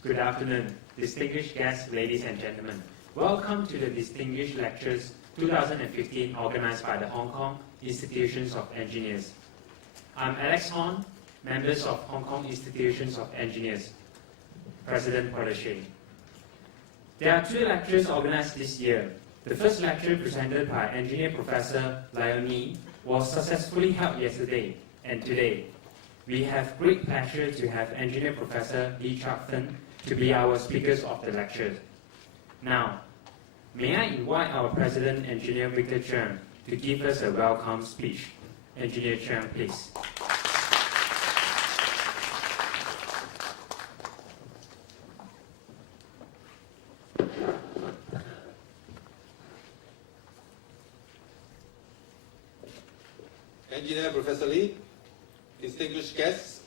Good afternoon, distinguished guests, ladies and gentlemen. Welcome to the Distinguished Lectures 2015 organized by the Hong Kong Institutions of Engineers. I'm Alex Hon, members of Hong Kong Institutions of Engineers, President Protégé. There are two lectures organized this year. The first lecture, presented by Engineer Professor Rationing, was successfully held yesterday and today. We have great pleasure to have Engineer Professor Lee Chak-Fen to be our speakers of the lecture. Now, may I invite our President, Engineer Victor Cheung, to give us a welcome speech. Engineer Cheung, please. Engineer Professor Lee, distinguished guests,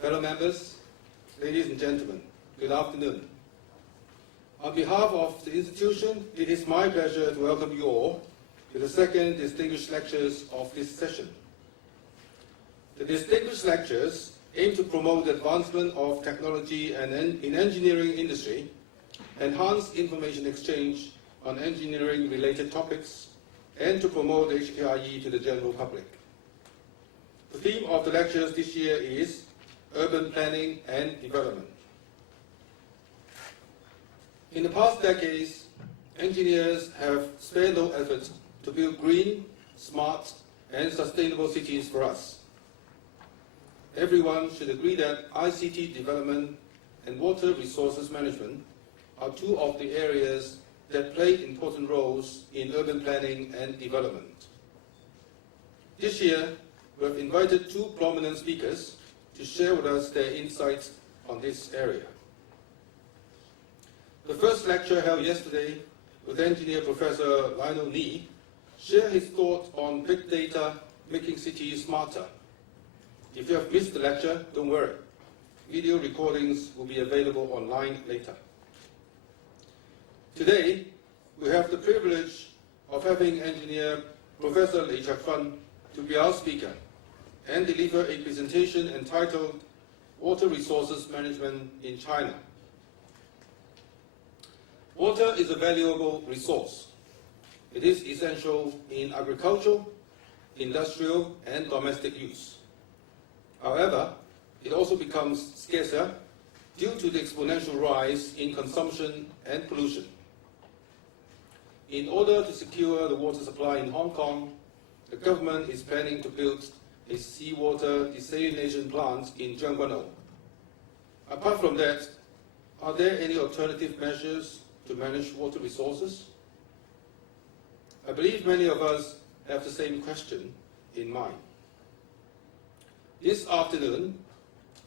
fellow members, ladies and gentlemen, good afternoon. On behalf of the institution, it is my pleasure to welcome you all to the second distinguished lectures of this session. The distinguished lectures aim to promote the advancement of technology and in engineering industry, enhance information exchange on engineering-related topics, and to promote HKIE to the general public. The theme of the lectures this year is Urban Planning and Development. In the past decades, engineers have spared no effort to build green, smart, and sustainable cities for us. Everyone should agree that ICT development and water resources management are two of the areas that play important roles in urban planning and development. This year, we have invited two prominent speakers to share with us their insights on this area. The first lecture held yesterday with Engineer Professor Lionel Lee shared his thoughts on big data making cities smarter. If you have missed the lecture, don't worry. Video recordings will be available online later. Today, we have the privilege of having Engineer Professor Lee Chak-Fen to be our speaker and deliver a presentation entitled Water Resources Management in China. Water is a valuable resource. It is essential in agricultural, industrial, and domestic use. However, it also becomes scarcer due to the exponential rise in consumption and pollution. In order to secure the water supply in Hong Kong, the government is planning to build a seawater desalination plant in Zhangguanou. Apart from that, are there any alternative measures to manage water resources? I believe many of us have the same question in mind. This afternoon,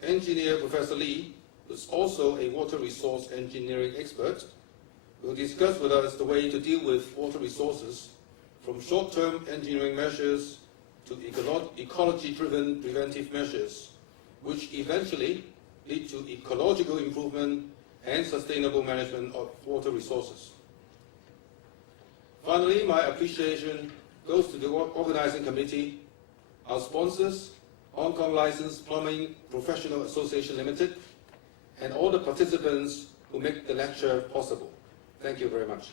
Engineer Professor Lee, who is also a water resource engineering expert, will discuss with us the way to deal with water resources from short-term engineering measures to ecology-driven preventive measures, which eventually lead to ecological improvement and sustainable management of water resources. Finally, my appreciation goes to the organizing committee, our sponsors, Hong Kong Licensed Plumbing Professional Association Limited, and all the participants who make the lecture possible. Thank you very much.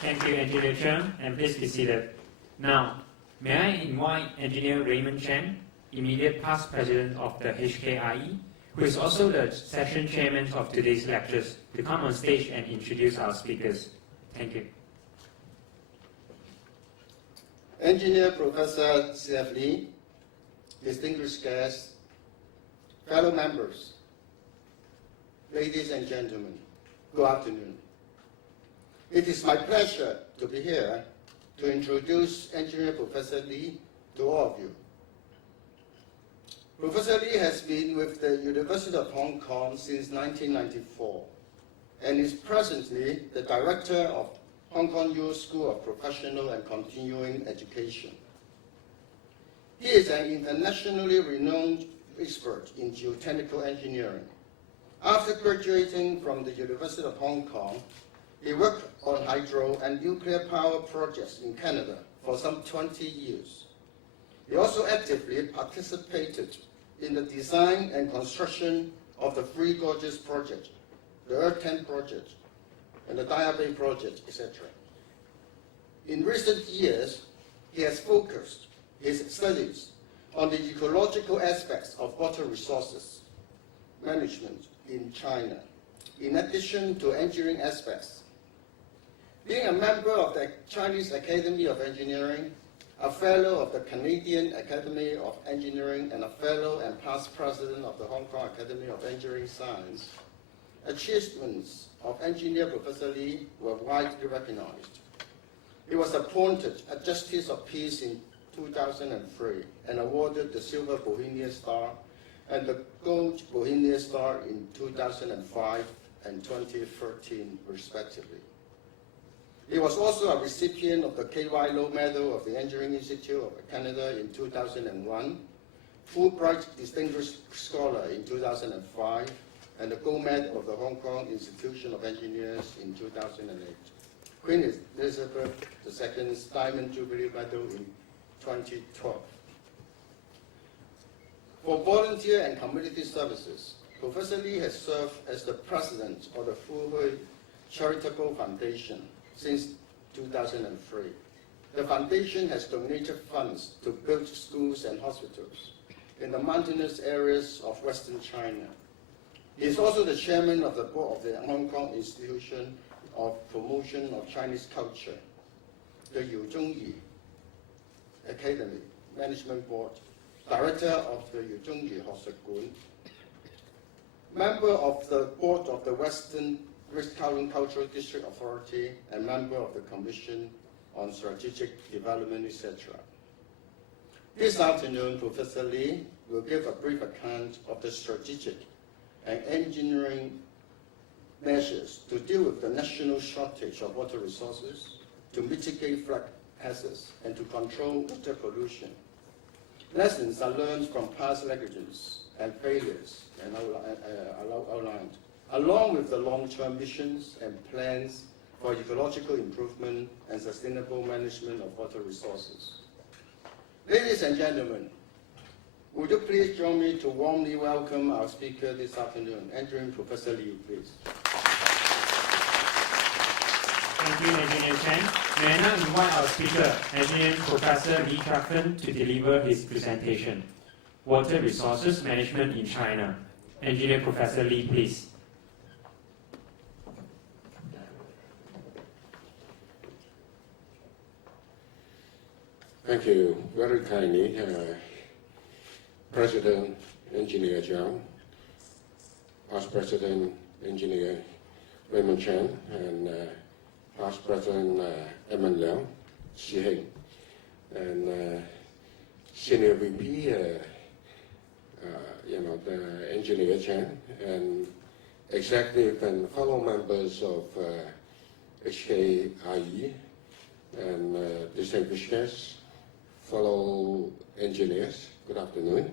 Thank you, Engineer Cheung, and please be seated. Now, may I invite Engineer Raymond Chen, immediate past president of the HKIE, who is also the session chairman of today's lectures, to come on stage and introduce our speakers. Thank you. Engineer Professor C.F. Lee, distinguished guests, fellow members, ladies and gentlemen, good afternoon. It is my pleasure to be here to introduce Engineer Professor Lee to all of you. Professor Lee has been with the University of Hong Kong since 1994 and is presently the director of Hong Kong U School of Professional and Continuing Education. He is an internationally renowned expert in geotechnical engineering. After graduating from the University of Hong Kong, he worked on hydro and nuclear power projects in Canada for some 20 years. He also actively participated in the design and construction of the Three Gorges project, the Earth 10 project, and the Daya Bay project, etc. In recent years, he has focused his studies on the ecological aspects of water resources management in China, in addition to engineering aspects. Being a member of the Chinese Academy of Engineering, a fellow of the Canadian Academy of Engineering, and a fellow and past president of the Hong Kong Academy of Engineering Science, achievements of engineer Professor Li were widely recognized. He was appointed a Justice of Peace in 2003 and awarded the Silver Bohemian Star and the Gold Bohemian Star in 2005 and 2013, respectively. He was also a recipient of the K.Y. Low Medal of the Engineering Institute of Canada in 2001, Fulbright Distinguished Scholar in 2005, and the Gold Medal of the Hong Kong Institution of Engineers in 2008. Queen Elizabeth II's Diamond Jubilee Medal in 2012. For volunteer and community services, Professor Li has served as the president of the Fu Hui Charitable Foundation since 2003. The foundation has donated funds to build schools and hospitals in the mountainous areas of Western China. He is also the chairman of the board of the Hong Kong Institution of Promotion of Chinese Culture, the Yu Zhongyi Academy Management Board, director of the Yu Zhongyi Hosekun, member of the board of the Western Ritz-Carlton Cultural District Authority, and member of the Commission on Strategic Development, etc. This afternoon, Professor Li will give a brief account of the strategic and engineering measures to deal with the national shortage of water resources, to mitigate flood hazards, and to control water pollution. Lessons are learned from past negligence and failures and outlined, along with the long-term missions and plans for ecological improvement and sustainable management of water resources. Ladies and gentlemen, would you please join me to warmly welcome our speaker this afternoon, Engineering Professor Li, please. Thank you, Engineer Chen. May I now invite our speaker, Engineering Professor Li Ka-fen, to deliver his presentation, Water Resources Management in China. Engineer Professor Li, please. Thank you very kindly, President Engineer Zhang, Past President Engineer Raymond Chen, and Past President Edmund Leung, Xi Heng, and Senior VP, the Engineer Chen, and executive and fellow members of HKIE, and distinguished guests, fellow engineers, good afternoon.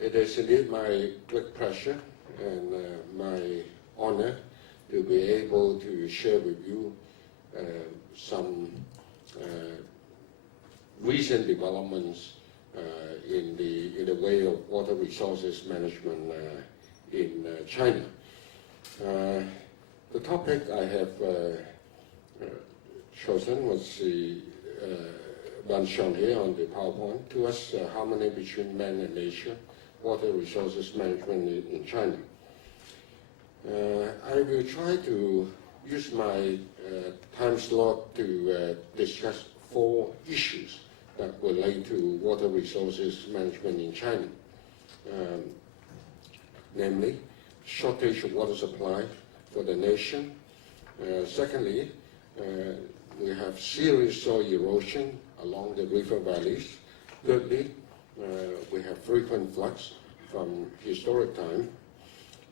It is indeed my great pleasure and my honor to be able to share with you some recent developments in the way of water resources management in China. The topic I have chosen was the one shown here on the PowerPoint, towards harmony between man and nature, water resources management in China. I will try to use my time slot to discuss 4 issues that relate to water resources management in China, namely shortage of water supply for the nation. Secondly, we have serious soil erosion along the river valleys. Thirdly, we have frequent floods from historic time.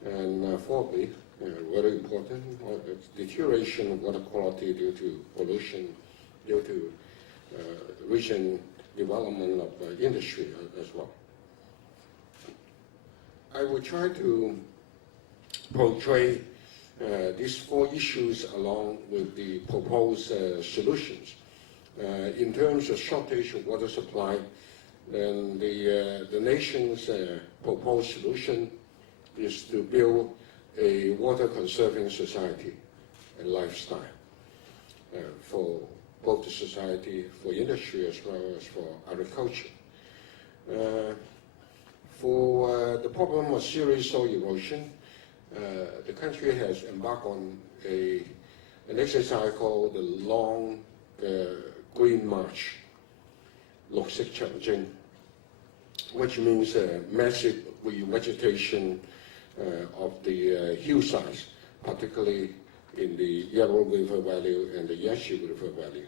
And fourthly, very important, deterioration of water quality due to pollution, due to recent development of industry as well. I will try to portray these 4 issues along with the proposed solutions. In terms of shortage of water supply, then the nation's proposed solution is to build a water-conserving society and lifestyle for both the society, for industry, as well as for agriculture. For the problem of serious soil erosion, the country has embarked on an exercise called the Long Green March, 綠色長征, which means massive revegetation of the hillsides, particularly in the Yellow River Valley and the Yangtze River Valley.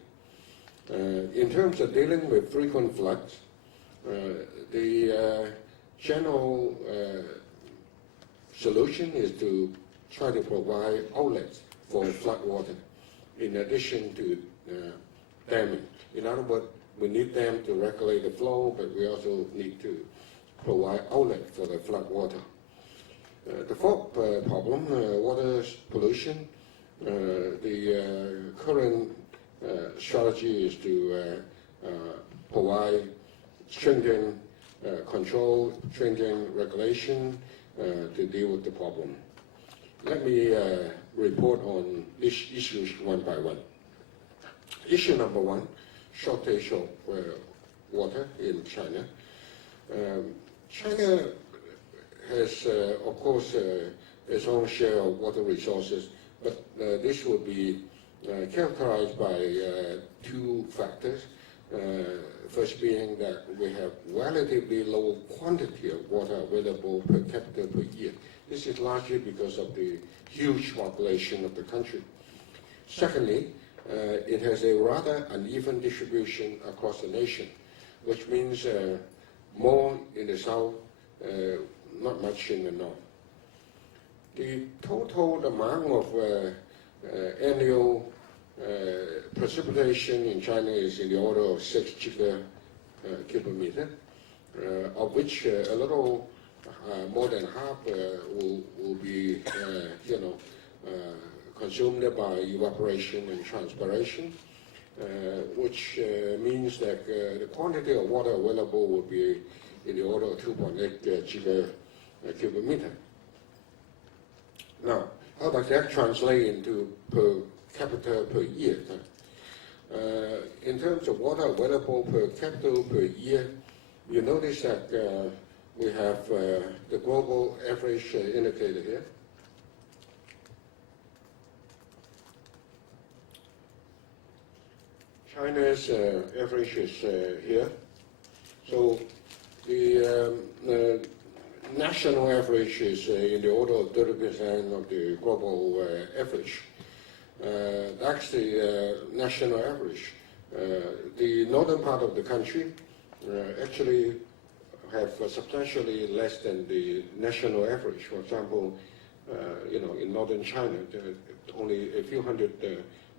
In terms of dealing with frequent floods, the general solution is to try to provide outlets for flood water, in addition to damming. In other words, we need them to regulate the flow, but we also need to provide outlet for the flood water. The fourth problem, water pollution. The current strategy is to provide stringent control, stringent regulation to deal with the problem. Let me report on these issues one by one. Issue number one, shortage of water in China. China has, of course, its own share of water resources, but this will be characterized by two factors. First being that we have relatively low quantity of water available per capita per year. This is largely because of the huge population of the country. Secondly, it has a rather uneven distribution across the nation, which means more in the south, not much in the north. The total amount of annual precipitation in China is in the order of 6 gigacubic, of which a little more than half will be, consumed by evaporation and transpiration, which means that the quantity of water available will be in the order of 2.8 gigacubic meter. Now, how does that translate into per capita per year? In terms of water available per capita per year, you notice that we have the global average indicator here. China's average is here. So the national average is in the order of 30% of the global average. That's the national average. The northern part of the country actually have substantially less than the national average. For example, in northern China, only a few hundred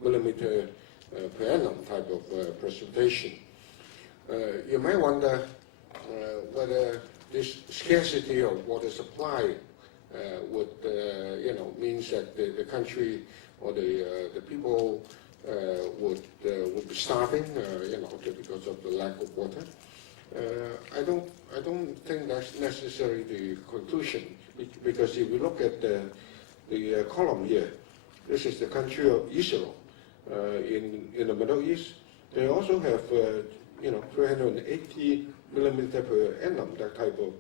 millimeter per annum type of precipitation. You may wonder whether this scarcity of water supply would, means that the country or the people would be starving, because of the lack of water. I don't think that's necessarily the conclusion, because if you look at the column here, this is the country of Israel in the Middle East. They also have 380 millimeter per annum, that type of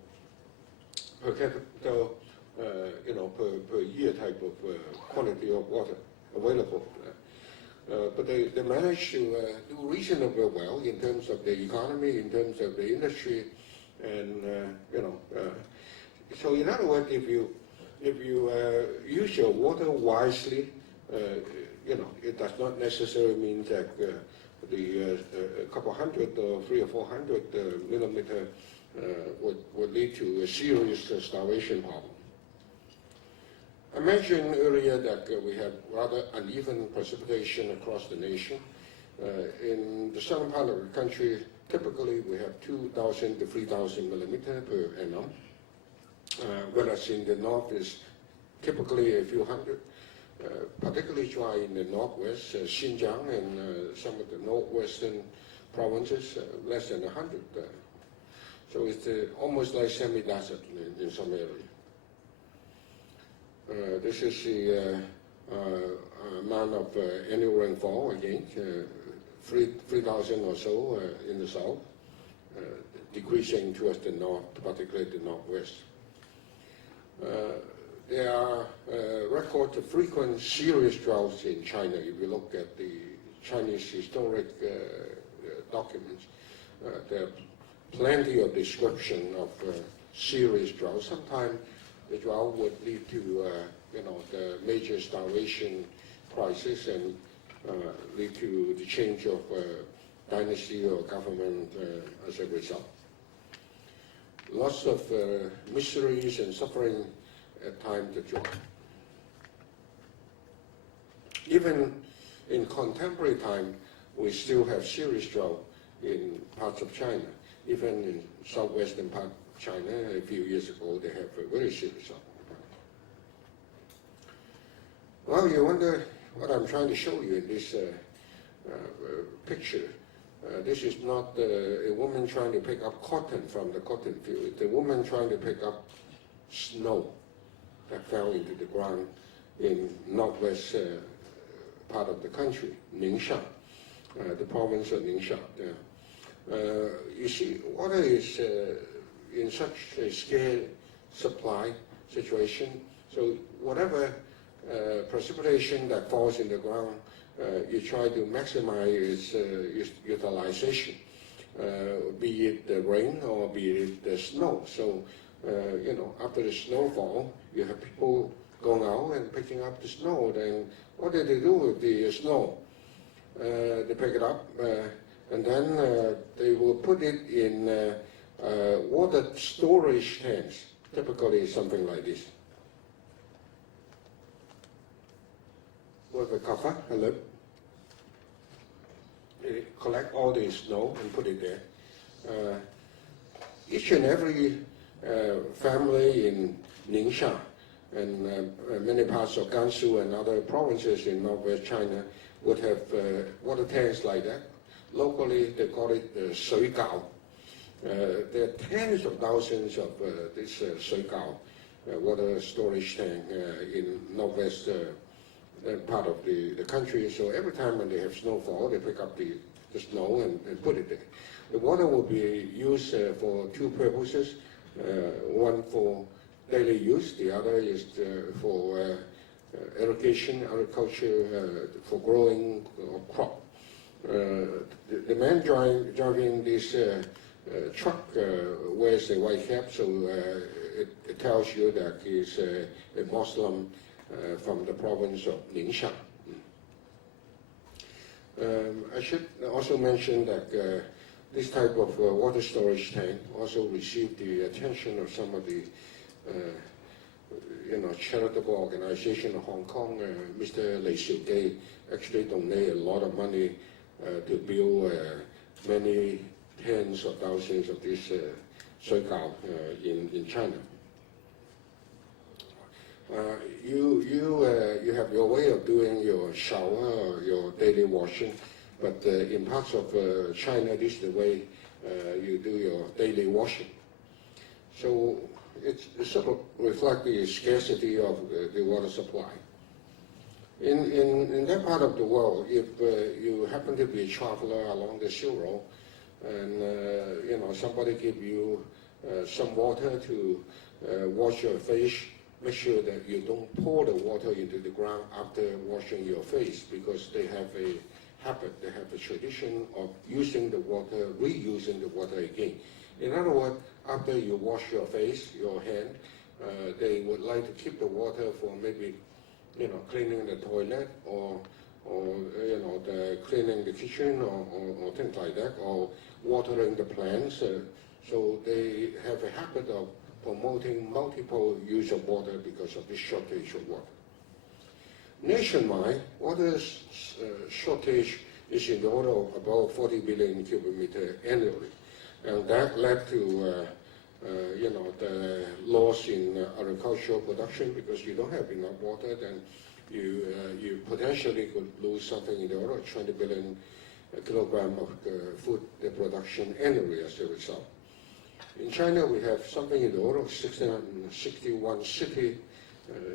per capita, per year type of quantity of water available. But they managed to do reasonably well in terms of the economy, in terms of the industry, and so in other words, if you use your water wisely, it does not necessarily mean that the couple hundred or 300 or 400 millimeter would lead to a serious starvation problem. I mentioned earlier that we have rather uneven precipitation across the nation. In the southern part of the country, typically we have 2,000 to 3,000 millimeter per annum, whereas in the north is typically a few hundred. Particularly dry in the northwest, Xinjiang and some of the northwestern provinces, less than 100. So it's almost like semi-desert in some area. This is the amount of annual rainfall again, 3,000 or so in the south, decreasing towards the north, particularly the northwest. There are records of frequent serious droughts in China. If you look at the Chinese historic documents, there are plenty of description of serious drought. Sometimes the drought would lead to the major starvation crisis and lead to the change of dynasty or government as a result. Lots of miseries and suffering at times to join. Even in contemporary time, we still have serious drought in parts of China. Even in southwestern part of China, a few years ago, they have a very serious drought. Well, you wonder what I'm trying to show you in this picture. This is not a woman trying to pick up cotton from the cotton field. It's a woman trying to pick up snow that fell into the ground in northwest part of the country, Ningxia, the province of Ningxia. You see, water is in such a scarce supply situation, so whatever precipitation that falls in the ground, you try to maximize its utilization, be it the rain or be it the snow. So, after the snowfall, you have people going out and picking up the snow. Then what do they do with the snow? They pick it up, and then they will put it in water storage tanks, typically something like this, with a cover, a lid. They collect all the snow and put it there. Each and every family in Ningxia and many parts of Gansu and other provinces in northwest China would have water tanks like that. Locally, they call it sui gao. There are tens of thousands of this sui gao water storage tank in northwest part of the country. So every time when they have snowfall, they pick up the snow and put it there. The water will be used for two purposes. One for daily use, the other is for irrigation, agriculture, for growing crop. The man driving this truck wears a white cap, so it tells you that he's a Muslim from the province of Ningxia. I should also mention that this type of water storage tank also received the attention of some of the charitable organization in Hong Kong. Mr. Lei Xiugei actually donated a lot of money to build many tens of thousands of these sui gao in China. You have your way of doing your shower or your daily washing, but in parts of China, this is the way you do your daily washing. So it sort of reflects the scarcity of the water supply. In that part of the world, if you happen to be a traveler along the Silk Road, and somebody give you some water to wash your face, make sure that you don't pour the water into the ground after washing your face, because they have a habit, they have a tradition of using the water, reusing the water again. In other words, after you wash your face, your hand, they would like to keep the water for maybe, cleaning the toilet or cleaning the kitchen or things like that, or watering the plants. So they have a habit of promoting multiple use of water because of this shortage of water. Nationwide, water shortage is in the order of about 40 billion cubic meter annually, and that led to the loss in agricultural production, because you don't have enough water. Then you potentially could lose something in the order of 20 billion kilogram of food production annually as a result. In China, we have something in the order of 61 cities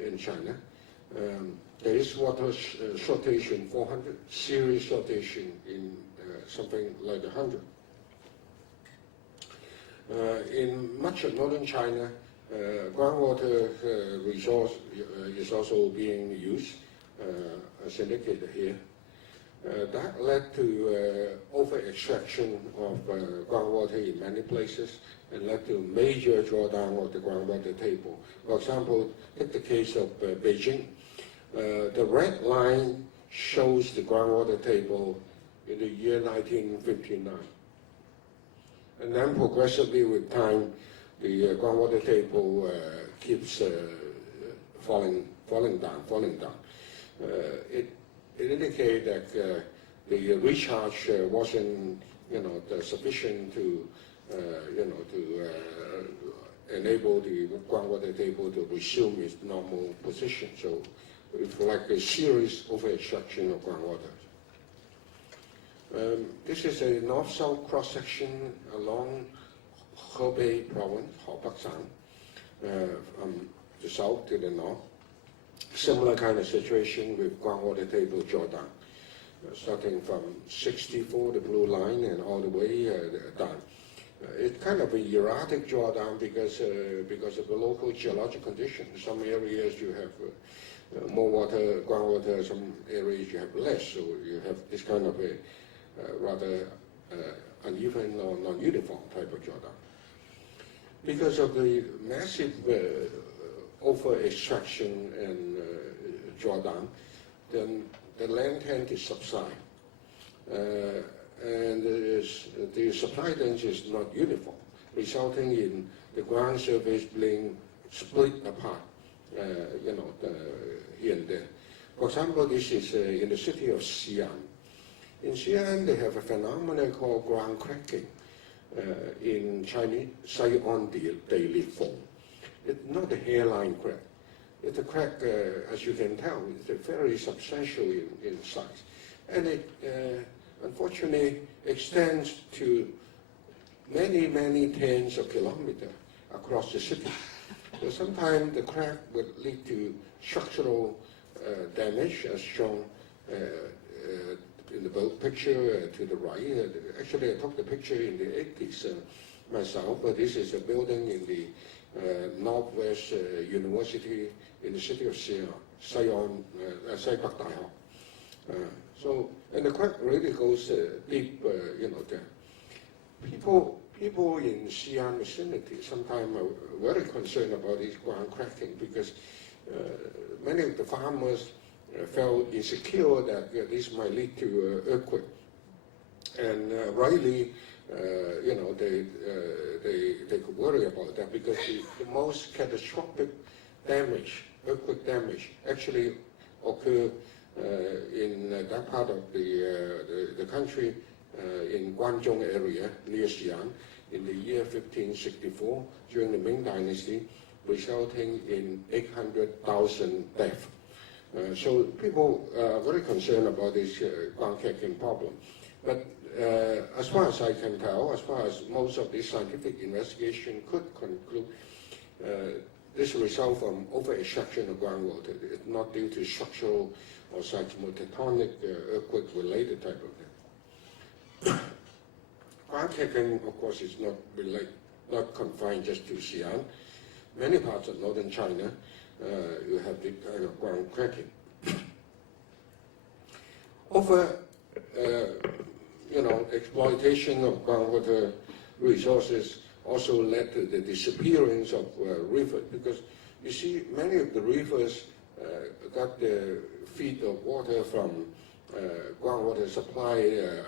in China. There is water shortage in 400, serious shortage in something like 100. In much of northern China, groundwater resource is also being used, as indicated here. That led to over-extraction of groundwater in many places and led to major drawdown of the groundwater table. For example, take the case of Beijing. The red line shows the groundwater table in the year 1959. And then progressively with time, the groundwater table keeps falling down. It indicates that the recharge wasn't, sufficient to, enable the groundwater table to resume its normal position. So it's like a serious over-extraction of groundwater. This is a north-south cross-section along Hebei province, Hebei, from the south to the north. Similar kind of situation with groundwater table drawdown, starting from 64, the blue line, and all the way down. It's kind of a erratic drawdown because of the local geologic conditions. Some areas you have more water, groundwater, some areas you have less, so you have this kind of a rather uneven or non-uniform type of drawdown. Because of the massive over-extraction and drawdown, then the land tends to subside. And the supply then is not uniform, resulting in the ground surface being split apart, here and there. For example, this is in the city of Xi'an. In Xi'an, they have a phenomenon called ground cracking. In Chinese, 西安地裂縫. It's not a hairline crack. It's a crack, as you can tell, it's very substantial in size. And it, unfortunately, extends to many, many tens of kilometers across the city. So sometimes the crack would lead to structural damage, as shown in the picture to the right. Actually, I took the picture in the 80s myself, but this is a building in the Northwest University in the city of Xi'an, Saipak Daihao. So, and the crack really goes deep, there. People in Xi'an vicinity sometimes are very concerned about this ground cracking because many of the farmers felt insecure that this might lead to earthquake. And rightly, they could worry about that because the most catastrophic damage, earthquake damage, actually occur in that part of the country, in Guangzhou area near Xi'an, in the year 1564 during the Ming Dynasty, resulting in 800,000 deaths. So people are very concerned about this ground cracking problem. But as far as I can tell, as far as most of this scientific investigation could conclude, this result from over-extraction of groundwater. It's not due to structural or seismotectonic earthquake-related type of thing. Ground cracking, of course, is not confined just to Xi'an. Many parts of northern China, you have this kind of ground cracking. Over exploitation of groundwater resources also led to the disappearance of rivers, because you see many of the rivers got the feed of water from groundwater supply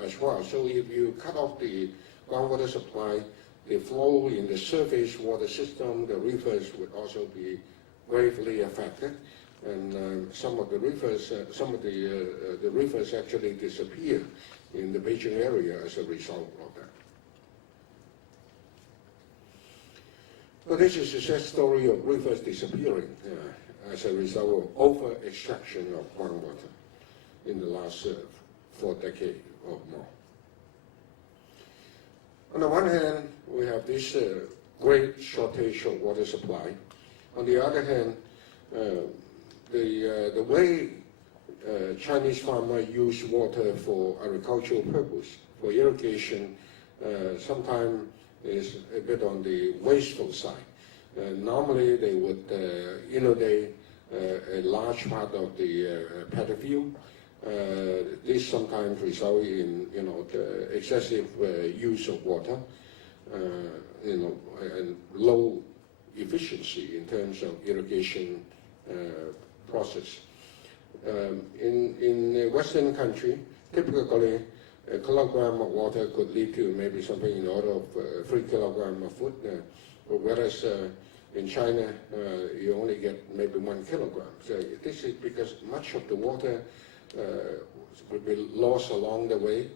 as well. So if you cut off the groundwater supply, the flow in the surface water system, the rivers would also be gravely affected. And some of the rivers actually disappear in the Beijing area as a result of that. But this is a sad story of rivers disappearing as a result of over-extraction of groundwater in the last 4 decades or more. On the one hand, we have this great shortage of water supply. On the other hand, the way Chinese farmers use water for agricultural purpose, for irrigation, sometimes is a bit on the wasteful side. Normally, they would inundate a large part of the paddy field. This sometimes results in the excessive use of water, and low efficiency in terms of irrigation process. In a Western country, typically a kilogram of water could lead to maybe something in the order of 3 kilograms of food, whereas in China you only get maybe 1 kilogram. So this is because much of the water will be lost along the way,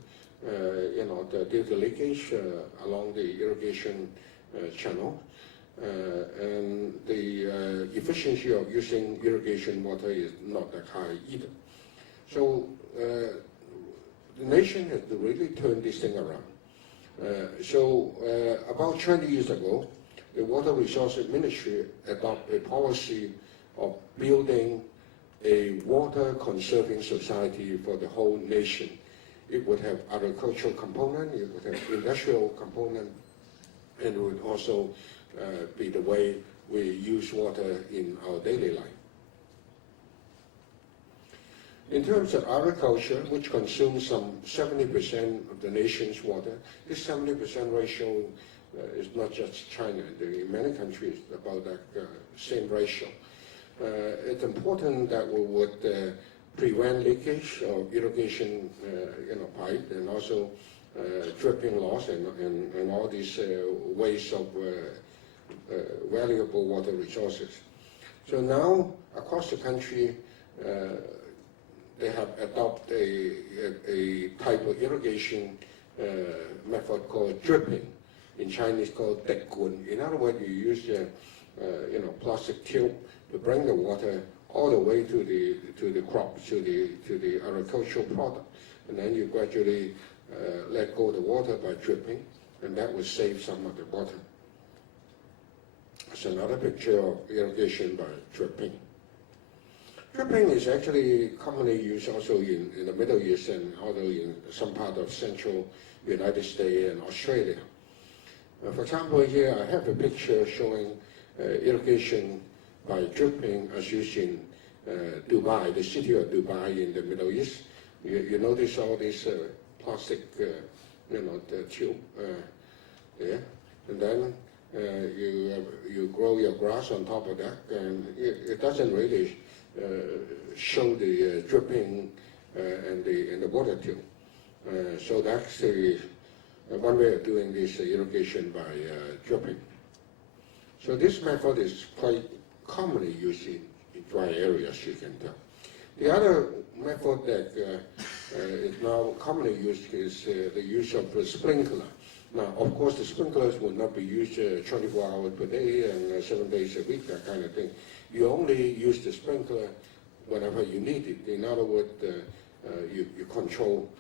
due to leakage along the irrigation channel. And the efficiency of using irrigation water is not that high either. So the nation has to really turn this thing around. About 20 years ago, the Water Resources Ministry adopted a policy of building a water conserving society for the whole nation. It would have agricultural component, it would have industrial component, and it would also be the way we use water in our daily life. In terms of agriculture, which consumes some 70% of the nation's water, this 70% ratio is not just China. In many countries, about that same ratio. It's important that we would prevent leakage of irrigation pipe, and also dripping loss and all these waste of valuable water resources. So now, across the country, they have adopted a type of irrigation method called dripping. In Chinese, called dekun. In other words, you use plastic tube to bring the water all the way to the crop, to the agricultural product, and then you gradually let go of the water by dripping, and that will save some of the water. That's another picture of irrigation by dripping. Dripping is actually commonly used also in the Middle East and also in some part of central United States and Australia. For example, here I have a picture showing irrigation by dripping as used in Dubai, the city of Dubai in the Middle East. You notice all these plastic, the tube there, and then you grow your grass on top of that, and it doesn't really show the dripping and the water tube. So that's one way of doing this irrigation by dripping. So this method is quite commonly used in dry areas, you can tell. The other method that is now commonly used is the use of a sprinkler. Now, of course, the sprinklers will not be used 24 hours per day and 7 days a week, that kind of thing. You only use the sprinkler whenever you need it. In other words, you control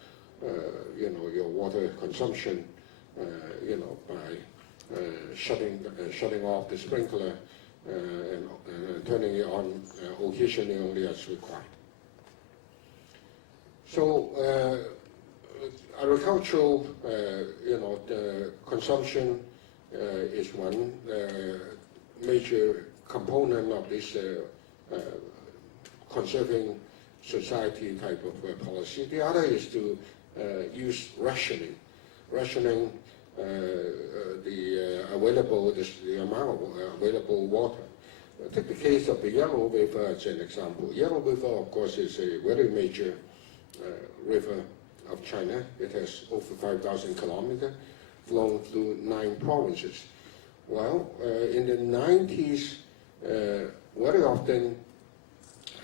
your water consumption, by shutting off the sprinkler and turning it on occasionally only as required. So agricultural, the consumption is one major component of this conserving society type of policy. The other is to use rationing. Rationing the amount of available water. Take the case of the Yellow River as an example. Yellow River, of course, is a very major river of China. It has over 5,000 kilometers, flown through 9 provinces. Well, in the 90s, very often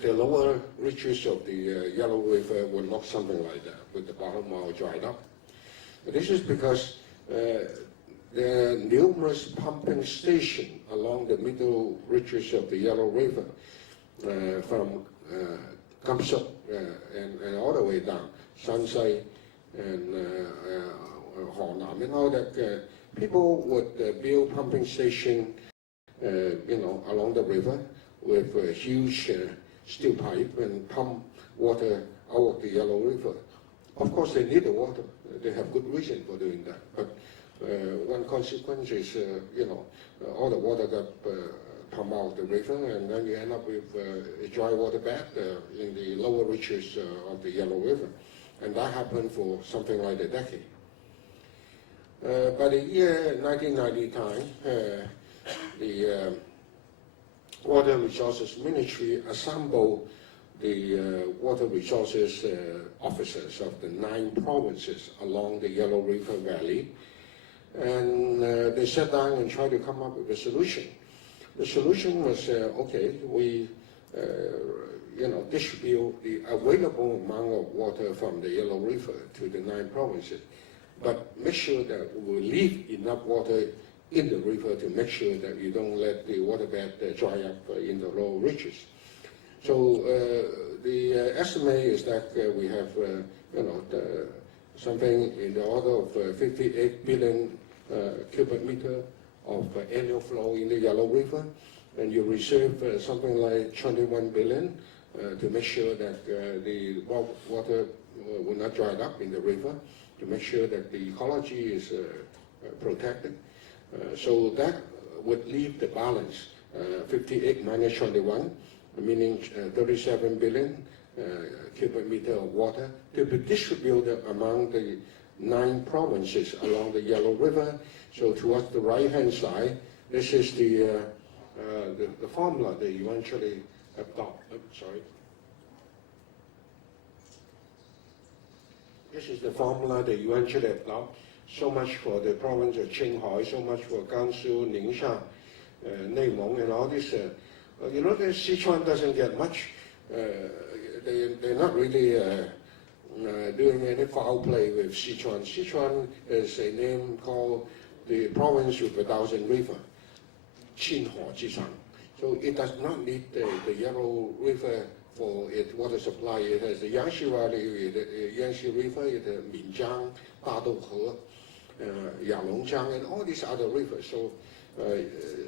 the lower reaches of the Yellow River would look something like that, with the bottom all dried up. This is because there are numerous pumping stations along the middle reaches of the Yellow River, from Gamsuk and all the way down, Shansai and Henan and all that, people would build pumping station, along the river with a huge steel pipe and pump water out of the Yellow River. Of course, they need the water. They have good reason for doing that. But one consequence is, all the water got pumped out of the river, and then you end up with a dry water bed in the lower reaches of the Yellow River. And that happened for something like a decade. By the year 1990 time, the Water Resources Ministry assembled the water resources officers of the 9 provinces along the Yellow River Valley, and they sat down and tried to come up with a solution. The solution was, okay, we distribute the available amount of water from the Yellow River to the 9 provinces, but make sure that we leave enough water in the river to make sure that you don't let the waterbed dry up in the lower reaches. So the estimate is that we have, something in the order of 58 billion cubic meter of annual flow in the Yellow River, and you reserve something like 21 billion to make sure that the water will not dry up in the river, to make sure that the ecology is protected. So that would leave the balance, 58 minus 21, meaning 37 billion cubic meter of water to be distributed among the 9 provinces along the Yellow River. So towards the right-hand side, this is the formula they eventually adopt. This is the formula they eventually adopt. So much for the province of Qinghai, so much for Gansu, Ningxia, Neimong, and all this. The Sichuan doesn't get much. They're not really doing any foul play with Sichuan. Sichuan is a name called the province with 1,000 rivers, Qinhuo Jisang. So it does not need the Yellow River for its water supply. It has the Yangtze Valley, the Yangtze River, the Minjiang, Dadouhe, Yalongjiang, and all these other rivers. So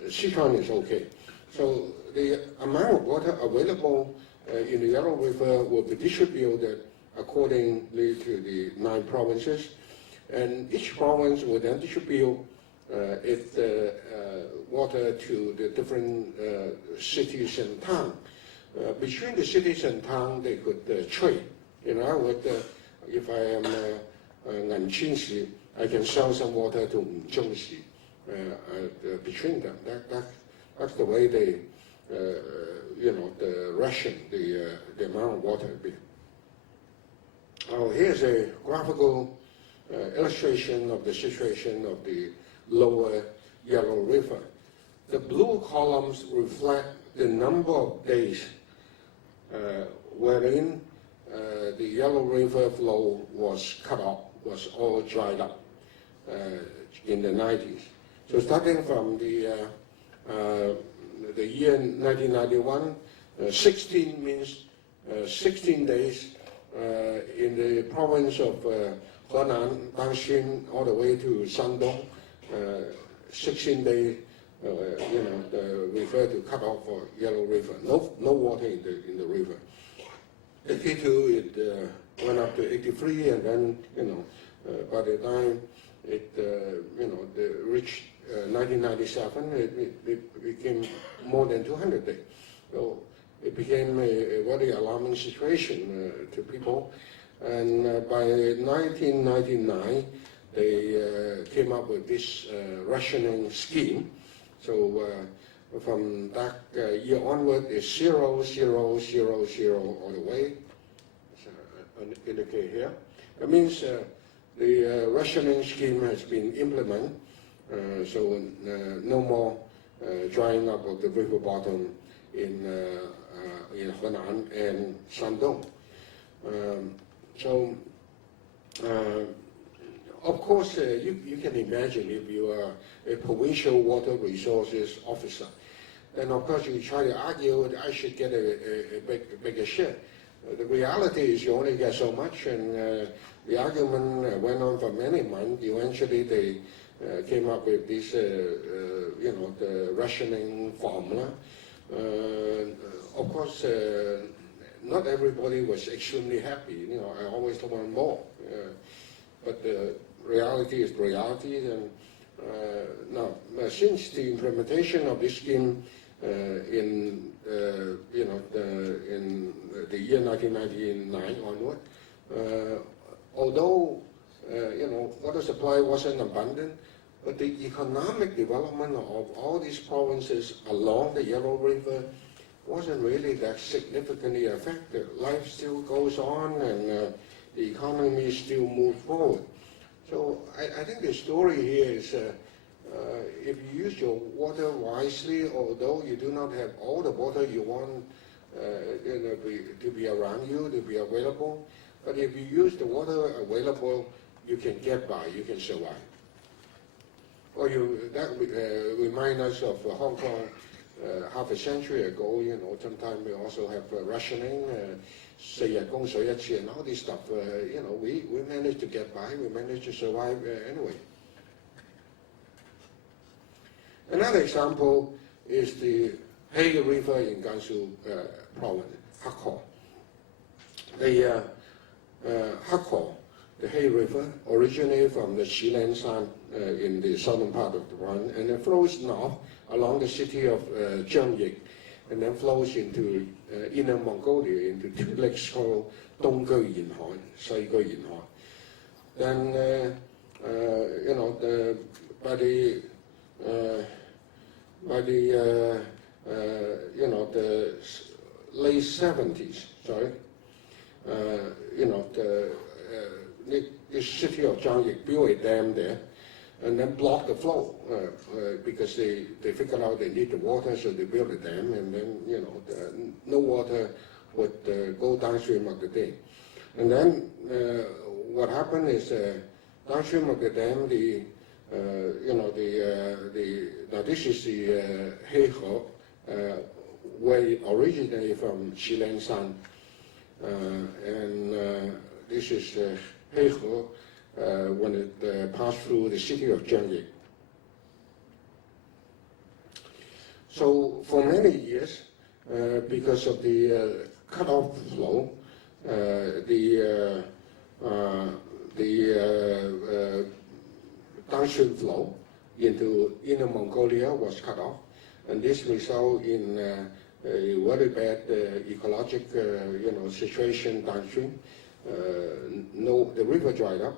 Sichuan is okay. So the amount of water available in the Yellow River will be distributed accordingly to the 9 provinces, and each province will then distribute its water to the different cities and towns. Between the cities and towns, they could trade. If I am Nanqingxi, I can sell some water to Zhongxi between them. That's the way they, the ration, the amount of water. Here's a graphical illustration of the situation of the lower Yellow River. The blue columns reflect the number of days wherein the Yellow River flow was cut off, was all dried up in the 90s. So starting from the year 1991, 16 means 16 days in the province of Henan, Daxing, all the way to Shandong, 16 days, refer to cut off for Yellow River. No water in the river. 82, it went up to 83, and then, by the time it, reached 1997, it became more than 200 days. So it became a very alarming situation to people. And by 1999, they came up with this rationing scheme. So from that year onward, it's 0, 0, 0, 0 all the way. It's indicated here. That means the rationing scheme has been implemented. So no more drying up of the river bottom in Henan and Shandong. Of course, you can imagine if you are a provincial water resources officer, then of course you try to argue that I should get a bigger share. the reality is you only get so much, and the argument went on for many months. Eventually, they came up with this, the rationing formula. Of course, not everybody was extremely happy. I always want more, but the reality is reality. And now, since the implementation of this scheme in the year 1999 onward, although water supply wasn't abundant, but the economic development of all these provinces along the Yellow River wasn't really that significantly affected. Life still goes on, and the economy still moves forward. So I think the story here is if you use your water wisely, although you do not have all the water you want to be around you, to be available, but if you use the water available, you can get by, you can survive. Well, that reminds us of Hong Kong half a century ago. Sometimes we also have rationing, 4日供水1次, and all this stuff. We managed to get by, we managed to survive anyway. Another example is the Hay River in Gansu province, Hakko. The Hakko, the Hay River, originated from the Qilan Shan in the southern part of the province, and it flows north along the city of Zhengying, and then flows into Inner Mongolia, into two lakes called Dongge Yinhai, Saige Yinhai. Then, by the late 70s, the city of Zhengying built a dam there, and then blocked the flow because they figured out they need the water, so they built a dam, and then no water would go downstream of the dam. And then what happened is downstream of the dam, now this is the Heihe, where it originated from Qilan Shan, and this is Heihe when it passed through the city of Zhengying. So for many years, because of the cut-off flow, the downstream flow into Inner Mongolia was cut off, and this resulted in a very bad ecological situation downstream. The river dried up,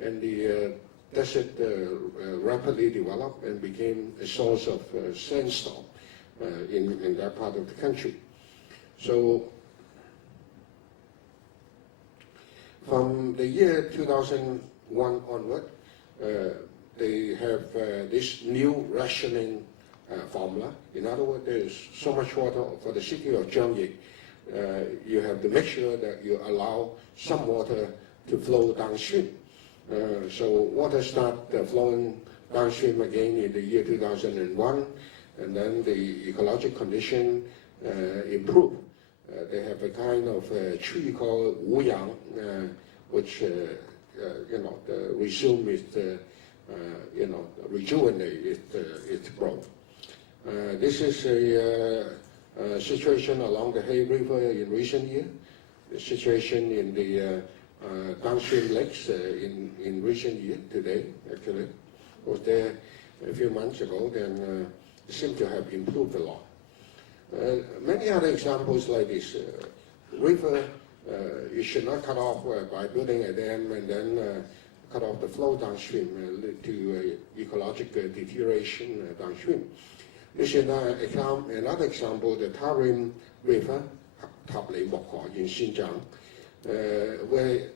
and the desert rapidly developed and became a source of sandstorm in that part of the country. So from the year 2001 onward, they have this new rationing formula. In other words, there's so much water for the city of Zhengying. You have to make sure that you allow some water to flow downstream. So water started flowing downstream again in the year 2001, and then the ecological condition improved. They have a kind of tree called Wuyang, which resume its, rejuvenate its growth. This is a situation along the Hay River in recent years. The situation in the downstream lakes in recent years, today actually, was there a few months ago, then it seems to have improved a lot. Many other examples like this. River, you should not cut off by building a dam and then cut off the flow downstream, lead to ecological deterioration downstream. This is another example, the Tarim River, Tablei Mokho in Xinjiang, where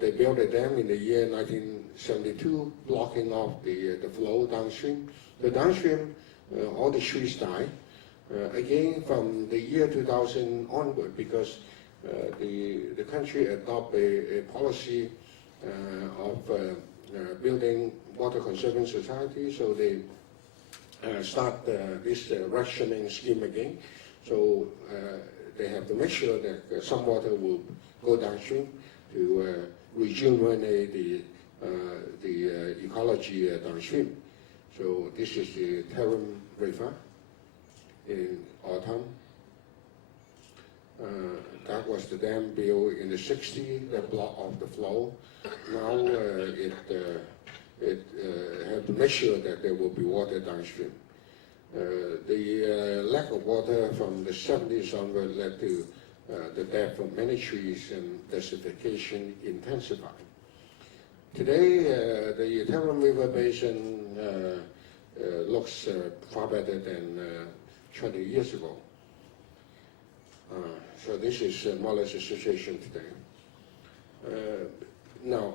they built a dam in the year 1972, blocking off the flow downstream. The downstream, all the trees died. Again, from the year 2000 onward, because the country adopted a policy of building water conserving society, so they start this rationing scheme again. So they have to make sure that some water will go downstream to rejuvenate the ecology downstream. So this is the Tarim River in autumn. That was the dam built in the 60s that blocked off the flow. Now it had to make sure that there will be water downstream. The lack of water from the 70s onward led to the death of many trees and desertification intensifying. Today, the Tarim River Basin looks far better than 20 years ago. So this is more or less the situation today. Now,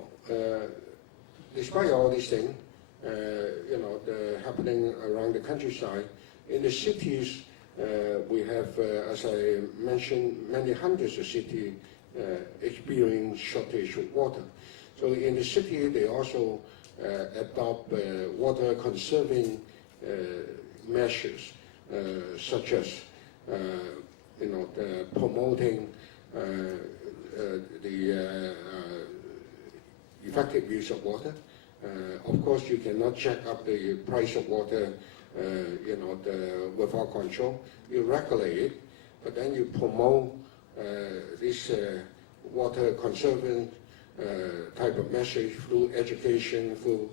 despite all these things, happening around the countryside, in the cities, we have, as I mentioned, many hundreds of cities experience shortage of water. So in the city, they also adopt water conserving measures, such as promoting the effective use of water. Of course, you cannot jack up the price of water, without control. You regulate it, but then you promote this water conserving type of message through education, through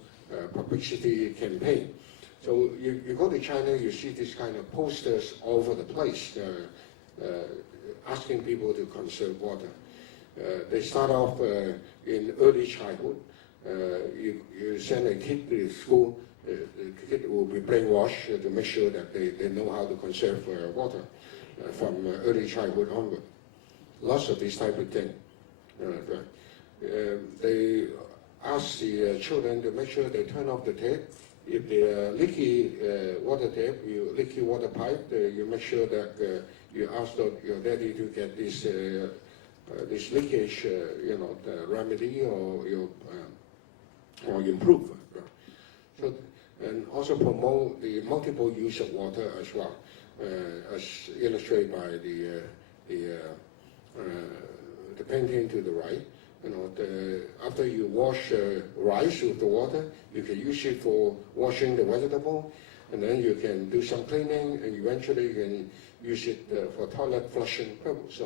publicity campaign. So you go to China, you see this kind of posters all over the place, asking people to conserve water. They start off in early childhood. You send a kid to school, the kid will be brainwashed to make sure that they know how to conserve water from early childhood onward. Lots of this type of thing. They ask the children to make sure they turn off the tap. If the leaky water tap, leaky water pipe, you make sure that you ask your daddy to get this leakage, the remedy or improve. So, and also promote the multiple use of water as well, as illustrated by the painting to the right. After you wash rice with the water, you can use it for washing the vegetable, and then you can do some cleaning, and eventually you can use it for toilet flushing purpose.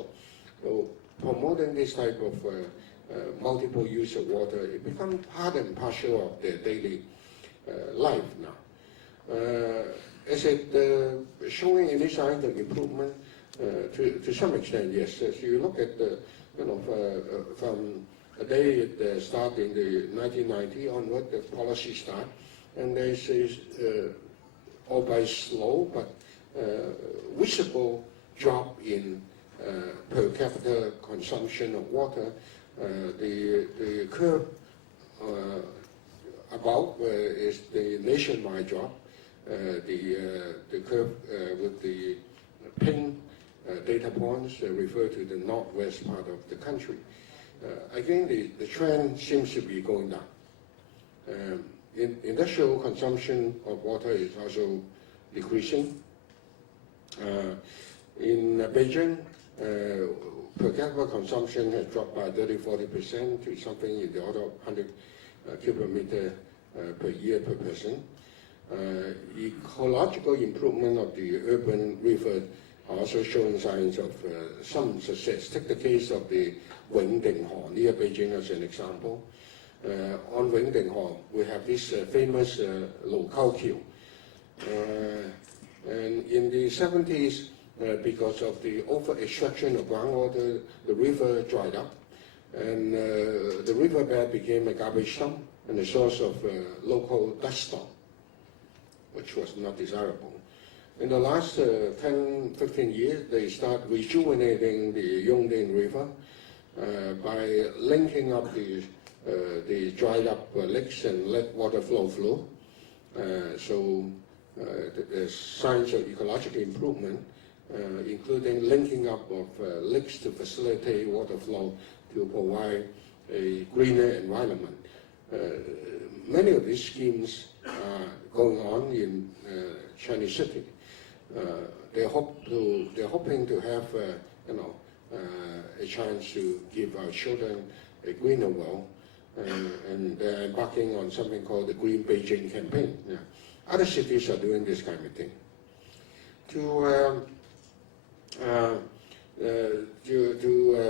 So promoting this type of multiple use of water, it becomes part and parcel of their daily life now. Is it showing any signs of improvement? To some extent, yes. As you look at from the day it started in the 1990 onward, the policy start, and there's albeit slow but visible drop in per capita consumption of water. The curve above is the nationwide drop. The curve with the pink data points refer to the northwest part of the country. Again, the trend seems to be going down. Industrial consumption of water is also decreasing. In Beijing, per capita consumption has dropped by 30-40% to something in the order of 100 cubic meter per year per person. Ecological improvement of the urban river are also showing signs of some success. Take the case of the Wingdinghe near Beijing as an example. On Wingdinghe, we have this famous local queue. And in the 70s, because of the over-extraction of groundwater, the river dried up, and the riverbed became a garbage dump and a source of local dust storm, which was not desirable. In the last 10-15 years, they start rejuvenating the Yongding River by linking up the dried up lakes and let water flow through. So there's signs of ecological improvement, including linking up of lakes to facilitate water flow to provide a greener environment. Many of these schemes are going on in Chinese city. They're hoping to have a chance to give our children a greener world, and they're embarking on something called the Green Beijing campaign. Yeah. Other cities are doing this kind of thing. To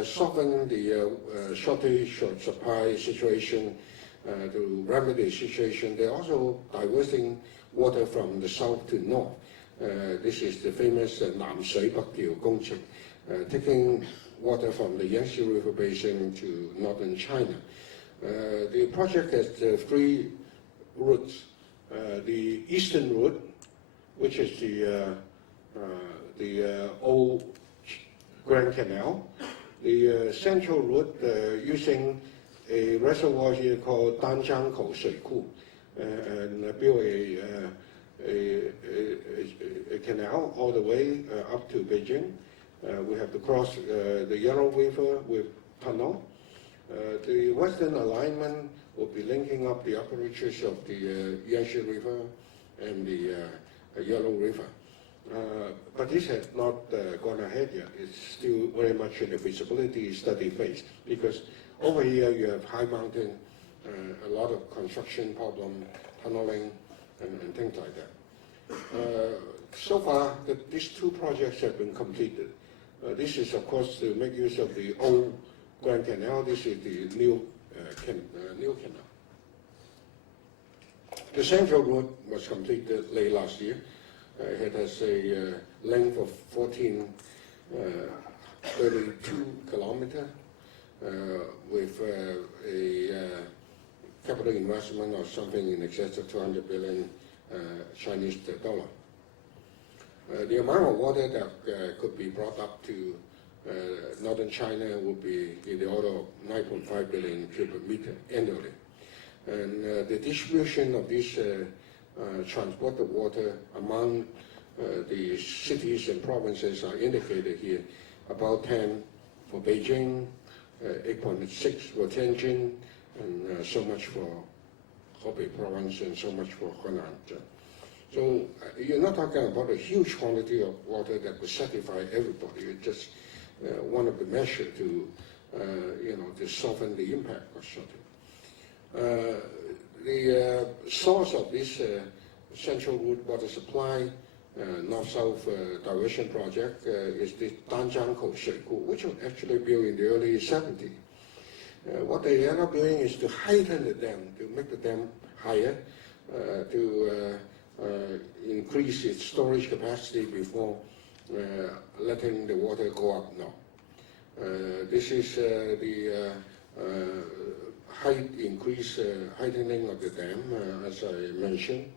soften the shortage of supply situation, to remedy the situation, they're also diverting water from the south to north. This is the famous 南水北調工程, taking water from the Yangtze River Basin to northern China. The project has 3 routes. The eastern route, which is the old Grand Canal. The central route using a reservoir here called Danjiangkou Shuiku, and build a canal all the way up to Beijing. We have to cross the Yellow River with tunnel. The western alignment will be linking up the upper reaches of the Yangtze River and the Yellow River. But this has not gone ahead yet. It's still very much in the feasibility study phase, because over here you have high mountain, a lot of construction problem, tunneling, and things like that. So far, these 2 projects have been completed. This is, of course, to make use of the old Grand Canal. This is the new canal. The central route was completed late last year. It has a length of 1432 kilometers, with a capital investment of something in excess of 200 billion Chinese dollar. The amount of water that could be brought up to northern China would be in the order of 9.5 billion cubic meter annually. And the distribution of this transported water among the cities and provinces are indicated here. About 10 for Beijing, 8.6 for Tianjin, and so much for Hebei province, and so much for Henan. So you're not talking about a huge quantity of water that will satisfy everybody. It's just one of the measures to, to soften the impact of shortage. The source of this central route water supply, north-south diversion project, is the Danjiangkou Shuiku, which was actually built in the early 70s. What they end up doing is to heighten the dam, to make the dam higher, to increase its storage capacity before letting the water go up now. This is the height increase, heightening of the dam, as I mentioned.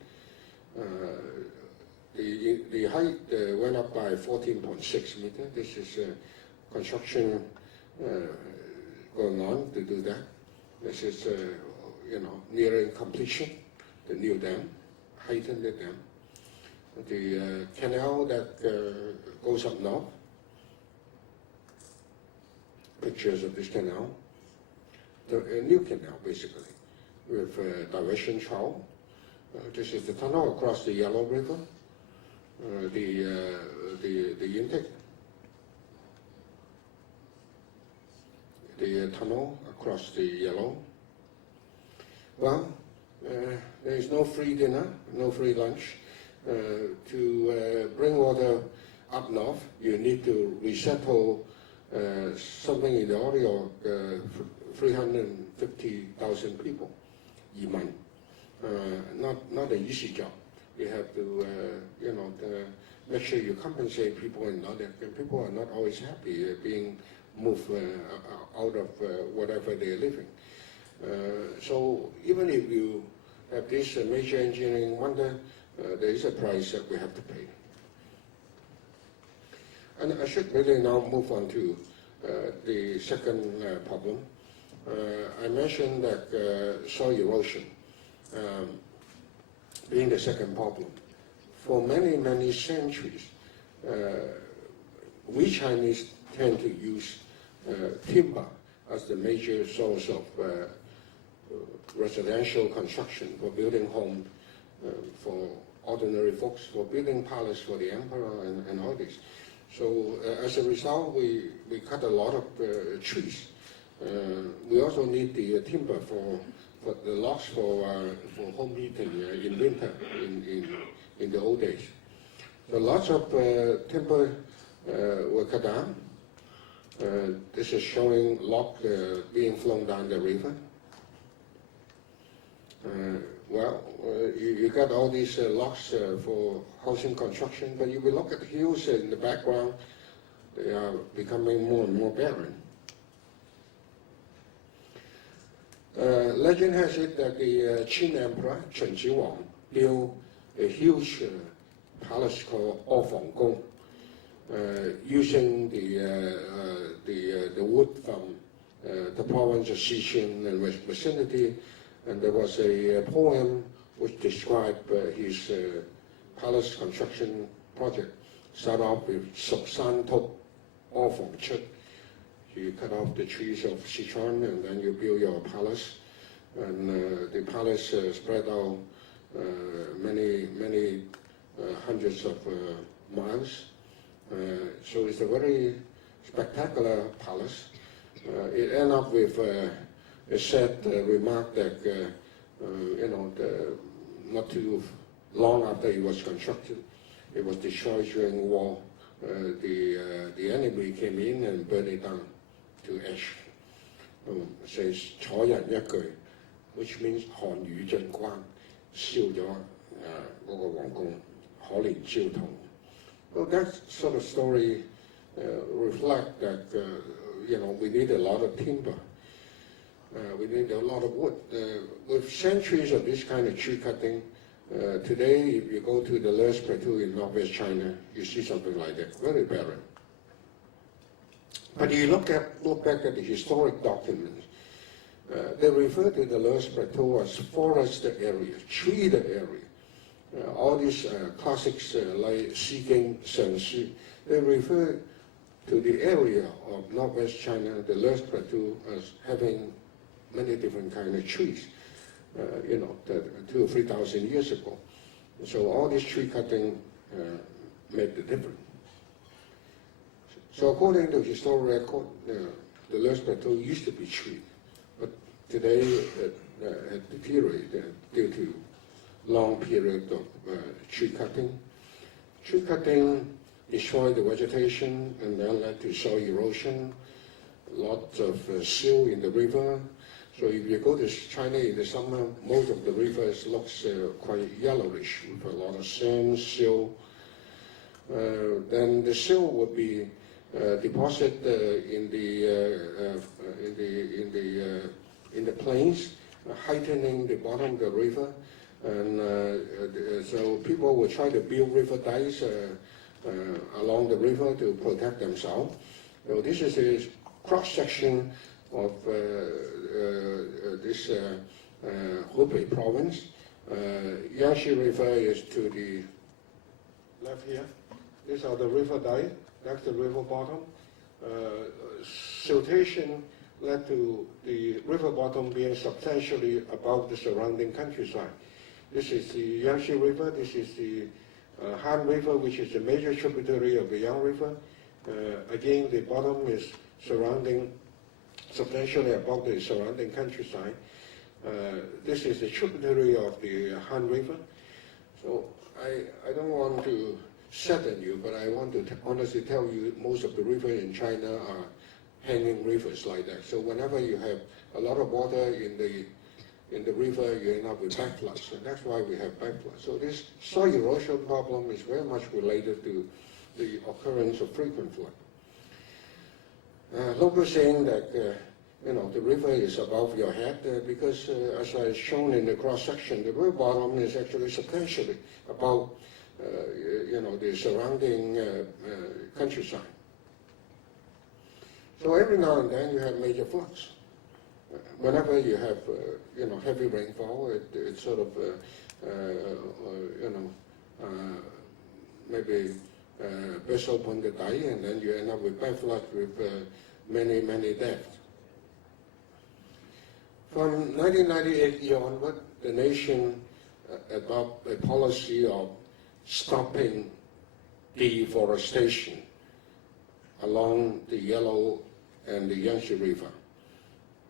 The height went up by 14.6 meters. This is construction going on to do that. This is, nearing completion, the new dam, heighten the dam. The canal that goes up north, pictures of this canal, the new canal basically, with diversion trough. This is the tunnel across the Yellow River, the intake, the tunnel across the Yellow. Well, there is no free dinner, no free lunch. To bring water up north, you need to resettle something in the order of 350,000 people, Yiman. Not an easy job. You have to, make sure you compensate people, and people are not always happy being moved out of whatever they're living. So even if you have this major engineering wonder, there is a price that we have to pay. And I should really now move on to the second problem. I mentioned that soil erosion being the second problem. For many, many centuries, we Chinese tend to use timber as the major source of residential construction for building homes for ordinary folks, for building palace for the emperor, and all this. So as a result, we cut a lot of trees. We also need the timber for the logs for home heating in winter in the old days. So lots of timber were cut down. This is showing log being flown down the river. You got all these logs for housing construction, but if we look at the hills in the background, they are becoming more and more barren. Legend has it that the Qin Emperor, Chen Jiwang, built a huge palace called Ofenggong, using the wood from the province of Sichuan and vicinity. And there was a poem which described his palace construction project. Start off with Suk San Tok Ofeng Chut. You cut off the trees of Sichuan and then you build your palace. And the palace spread out many hundreds of miles. So it's a very spectacular palace. It ended up with a sad remark that, not too long after it was constructed, it was destroyed during war. The enemy came in and burned it down to ash. Says 楚人一句 which means 寒雨盡關，燒咗嗰個皇宮，可憐焦桐。Well, that sort of story reflect that we need a lot of timber. We need a lot of wood. With centuries of this kind of tree cutting, today if you go to the Lurs Plateau in northwest China, you see something like that, very barren. But you look back at the historic documents, they refer to the Lurs Plateau as forested area, treated area. All these classics like Xigeng, Shenxi, they refer to the area of northwest China, the Lurs Plateau, as having many different kind of trees, 2,000 or 3,000 years ago. So all this tree cutting made the difference. So according to historical record, the Lurs Plateau used to be tree, but today it deteriorated due to long period of tree cutting. Tree cutting destroyed the vegetation and then led to soil erosion, lots of silt in the river. So if you go to China in the summer, most of the rivers looks quite yellowish with a lot of sand, silt. Then the silt would be deposited in the plains, heightening the bottom of the river. And so people will try to build river dikes along the river to protect themselves. So this is a cross-section of this Hubei province. Yangtze River is to the left here. These are the river dike. That's the river bottom. Siltation led to the river bottom being substantially above the surrounding countryside. This is the Yangtze River. This is the Han River, which is a major tributary of the Yang River. Again, the bottom is surrounding substantially above the surrounding countryside. This is a tributary of the Han River. So I don't want to sadden you, but I want to honestly tell you most of the rivers in China are hanging rivers like that. So whenever you have a lot of water in the river, you end up with backfloods, and that's why we have backfloods. So this soil erosion problem is very much related to the occurrence of frequent flood. Locals saying that the river is above your head because, as I shown in the cross section, the river bottom is actually substantially above the surrounding countryside. So every now and then you have major floods. Whenever you have heavy rainfall, it sort of maybe burst open the dike, and then you end up with bad flood with many deaths. From 1998 onward, the nation adopted a policy of stopping deforestation along the Yellow and the Yangtze River.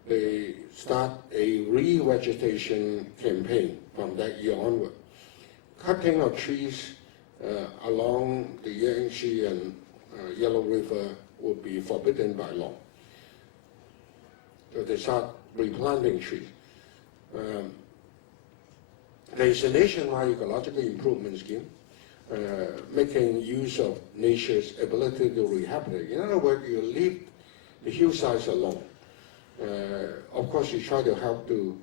They start a revegetation campaign from that year onward. Cutting of trees along the Yangtze and Yellow River would be forbidden by law. So they start replanting trees. There is a nationwide ecological improvement scheme making use of nature's ability to rehabilitate. In other words, you leave the hillsides alone. Of course, you try to help to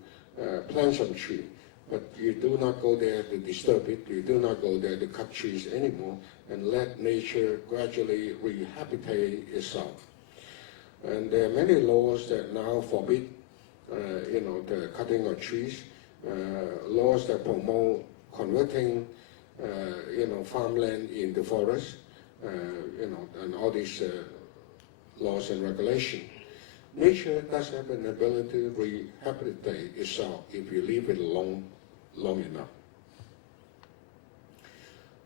plant some tree, but you do not go there to disturb it. You do not go there to cut trees anymore, and let nature gradually rehabilitate itself. And there are many laws that now forbid, the cutting of trees. Laws that promote converting, farmland into forest, and all these laws and regulations. Nature does have an ability to rehabilitate itself if you leave it alone long enough.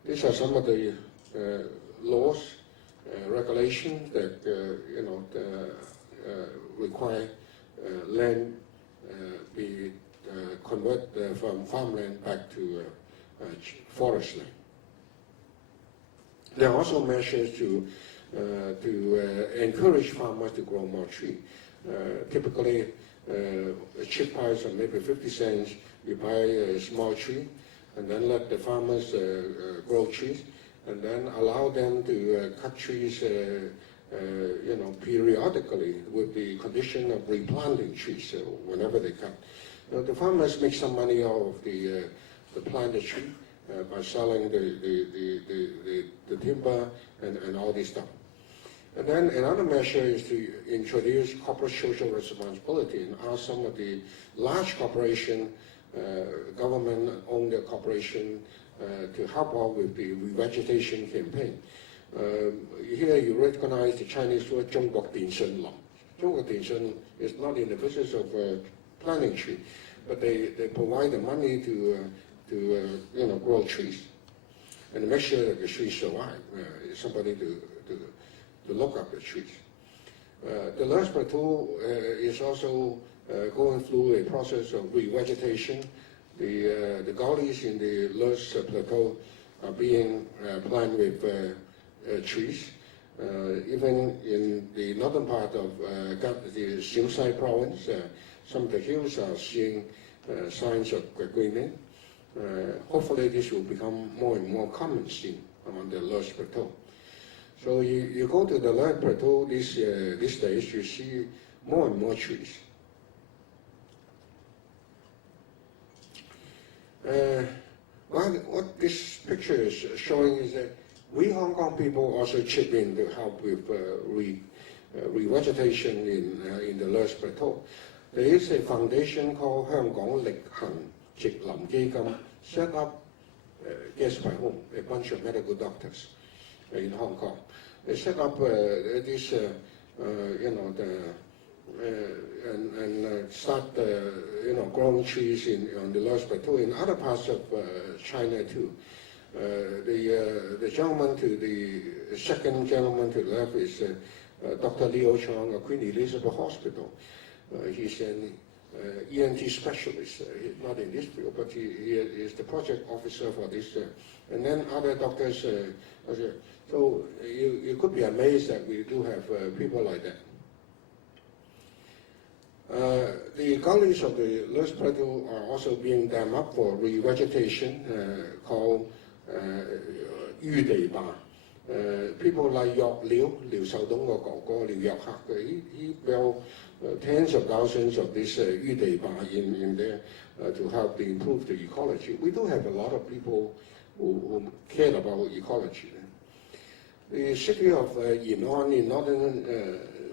These are some of the laws, regulations that require land be converted from farmland back to forest land. There are also measures to encourage farmers to grow more trees. Typically, a cheap price of maybe 50 cents, you buy a small tree, and then let the farmers grow trees, and then allow them to cut trees, periodically with the condition of replanting trees whenever they cut. The farmers make some money out of the planted tree by selling the timber and all this stuff. And then another measure is to introduce corporate social responsibility and ask some of the large corporations, government-owned corporation, to help out with the revegetation campaign. Here you recognize the Chinese word 中國電信林. 中國電信 is not in the business of planting trees, but they provide the money to grow trees and make sure that the trees survive. Somebody to look up the trees. The Loess Plateau is also going through a process of revegetation. The gullies in the Loess Plateau are being planted with trees. Even in the northern part of the Xinjiang province, some of the hills are seeing signs of greening. Hopefully this will become more and more common seen on the Loess Plateau. So you go to the Loess Plateau these days, you see more and more trees. What this picture is showing is that we Hong Kong people also chip in to help with revegetation in the Loess Plateau. There is a foundation called 香港力行植林基金 set up guest by home, a bunch of medical doctors in Hong Kong. They set up this, and start, growing trees on the Loess Plateau in other parts of China too. The gentleman to the second gentleman to the left is Dr. Liu Chong of Queen Elizabeth Hospital. He's an ENT specialist. He's not in this field, but he is the project officer for this. And then other doctors. So you could be amazed that we do have people like that. The gullies of the Loess Plateau are also being dammed up for revegetation, called 預地壩. People like Liu Shaodong個哥哥 Liu Yakha, he built tens of thousands of these 預地壩 in there to help to improve the ecology. We do have a lot of people who care about ecology. The city of Yin'an in northern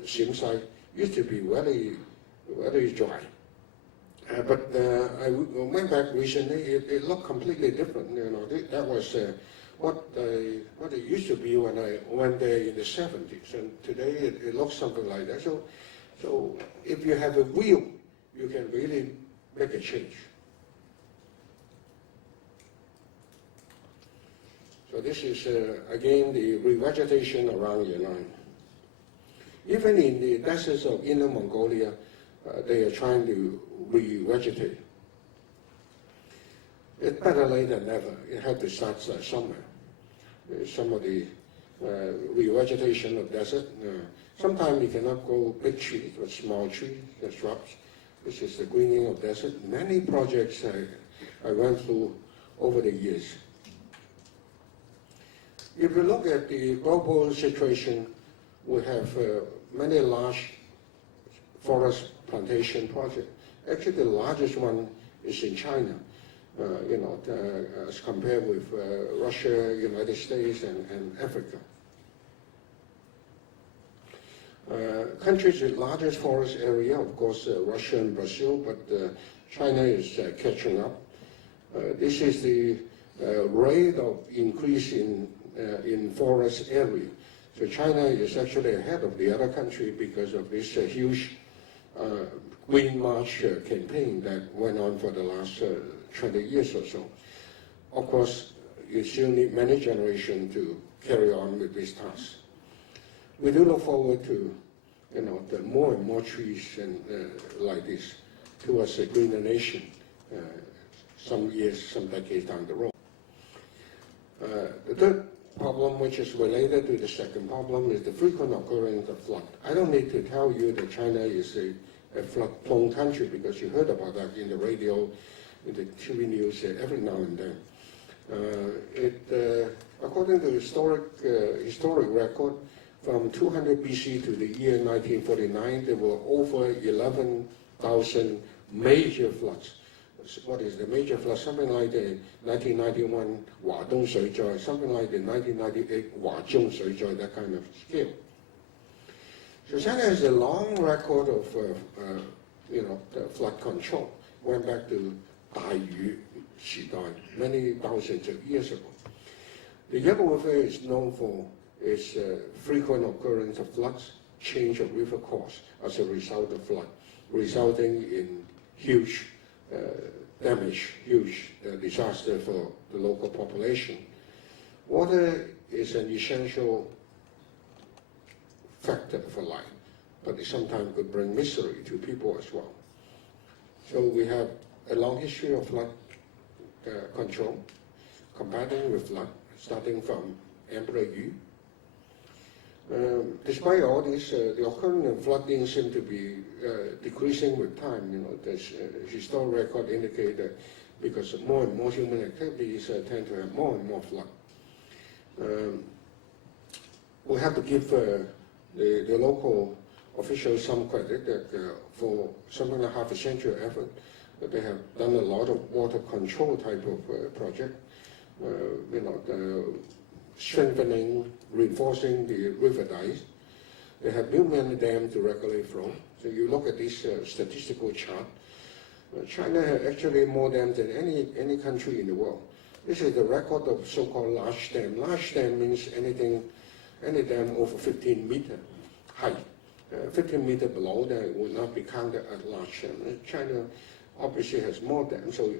Xinjiang used to be very, very dry. But I went back recently, it looked completely different. That was what it used to be when I went there in the 70s. And today it looks something like that. So if you have a will, you can really make a change. So this is, again, the revegetation around Yunnan. Even in the deserts of Inner Mongolia, they are trying to re-vegetate. It's better late than never. It had to start somewhere. Some of the revegetation of desert. Sometimes you cannot grow big trees, but small trees, shrubs. This is the greening of desert. Many projects I went through over the years. If you look at the global situation, we have many large forest plantation projects. Actually, the largest one is in China. As compared with Russia, United States, and Africa. Countries with largest forest area, of course, Russia and Brazil, but China is catching up. This is the rate of increase in forest area. So China is actually ahead of the other country because of this huge Green March campaign that went on for the last 20 years or so. Of course, you still need many generations to carry on with this task. We do look forward to, the more and more trees and like this towards a greener nation some years, some decades down the road. The third problem, which is related to the second problem, is the frequent occurrence of flood. I don't need to tell you that China is a flood-prone country because you heard about that in the radio, in the TV news every now and then. According to historic record, from 200 BC to the year 1949, there were over 11,000 major floods. What is the major flood? Something like the 1991 Huadong Shui Zhai, something like the 1998 Huazhong Shui Zhai, that kind of scale. So China has a long record of the flood control. Went back to Daiyu Shidai, many thousands of years ago. The Yellow River is known for its frequent occurrence of floods, change of river course as a result of flood, resulting in huge damage, huge disaster for the local population. Water is an essential factor for life, but it sometimes could bring misery to people as well. So we have a long history of flood control, combating with flood, starting from Emperor Yu. Despite all this, the occurrence of flooding seems to be decreasing with time. The historical record indicates that because more and more human activities tend to have more and more flood. We have to give the local officials some credit that for something like half a century effort, they have done a lot of water control type of project. Strengthening, reinforcing the river dikes. They have built many dams to regulate flow. So you look at this statistical chart. China has actually more dams than any country in the world. This is the record of so-called large dam. Large dam means any dam over 15 meter height. 15 meter below that would not be counted as large dam. China obviously has more dams. So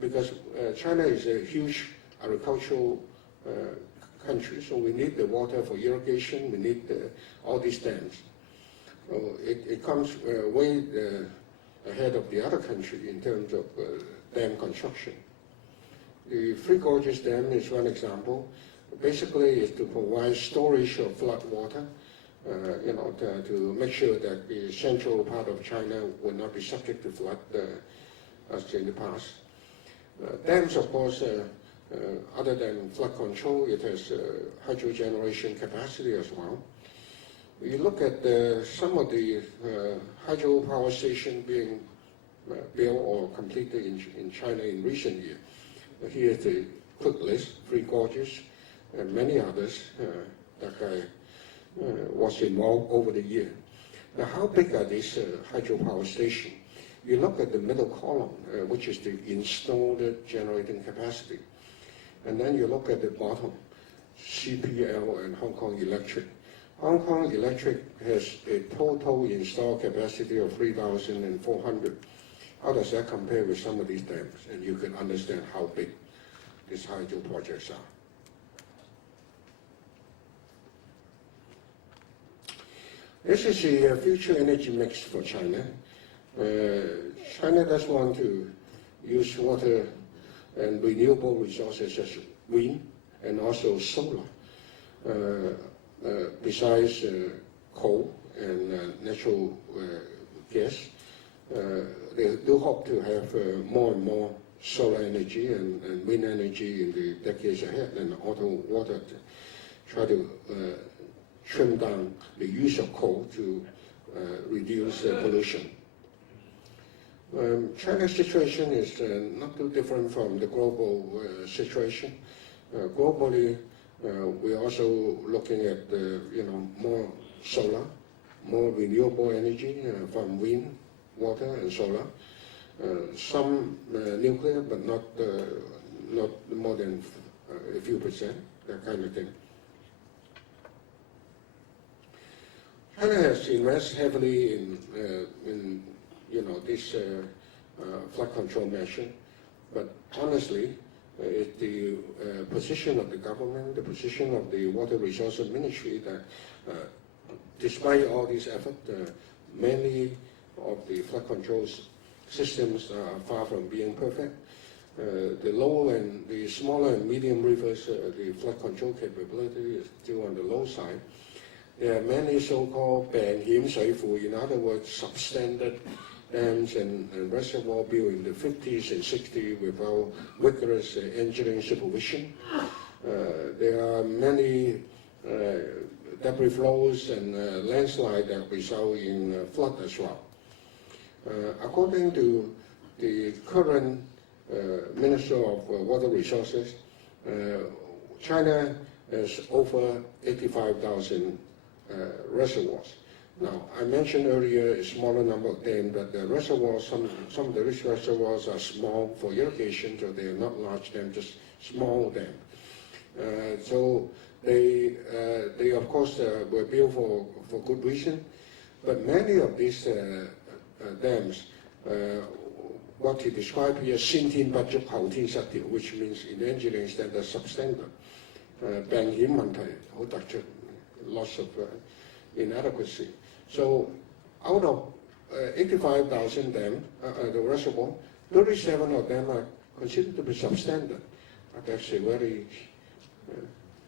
because China is a huge agricultural country, so we need the water for irrigation, we need all these dams. So it comes way ahead of the other country in terms of dam construction. The Three Gorges Dam is one example. Basically, it's to provide storage of flood water, to make sure that the central part of China will not be subject to flood as in the past. Dams, of course, other than flood control, it has hydro generation capacity as well. You look at some of the hydro power stations being built or completed in China in recent years. Here's the quick list: Three Gorges and many others that I was involved over the year. Now, how big are these hydropower stations? You look at the middle column, which is the installed generating capacity. And then you look at the bottom, CPL and Hong Kong Electric. Hong Kong Electric has a total installed capacity of 3,400. How does that compare with some of these dams? And you can understand how big these hydro projects are. This is the future energy mix for China. China does want to use water and renewable resources as wind and also solar, besides coal and natural gas. They do hope to have more and more solar energy and wind energy in the decades ahead, and also water to try to trim down the use of coal to reduce pollution. China's situation is not too different from the global situation. Globally, we're also looking at more solar, more renewable energy from wind, water, and solar. Some nuclear, but not more than a few percent, that kind of thing. China has invested heavily in this flood control measure, but honestly, the position of the government, the position of the Water Resources Ministry, that despite all this effort, many of the flood control systems are far from being perfect. The lower and the smaller and medium rivers, the flood control capability is still on the low side. There are many so-called 病險水庫, in other words, substandard dams and reservoirs built in the 50s and 60s without rigorous engineering supervision. There are many debris flows and landslides that result in flood as well. According to the current Minister of Water Resources, China has over 85,000 reservoirs. Now, I mentioned earlier a smaller number of dams, but the reservoirs, some of the reservoirs are small for irrigation, so they are not large dams, just small dams. So they of course were built for good reason, but many of these dams, what he described here, 先天不足後天失調, which means in engineering standard substandard. 病險問題好突出, loss of inadequacy. So out of 85,000 dams, the reservoir, 37 of them are considered to be substandard. That's a very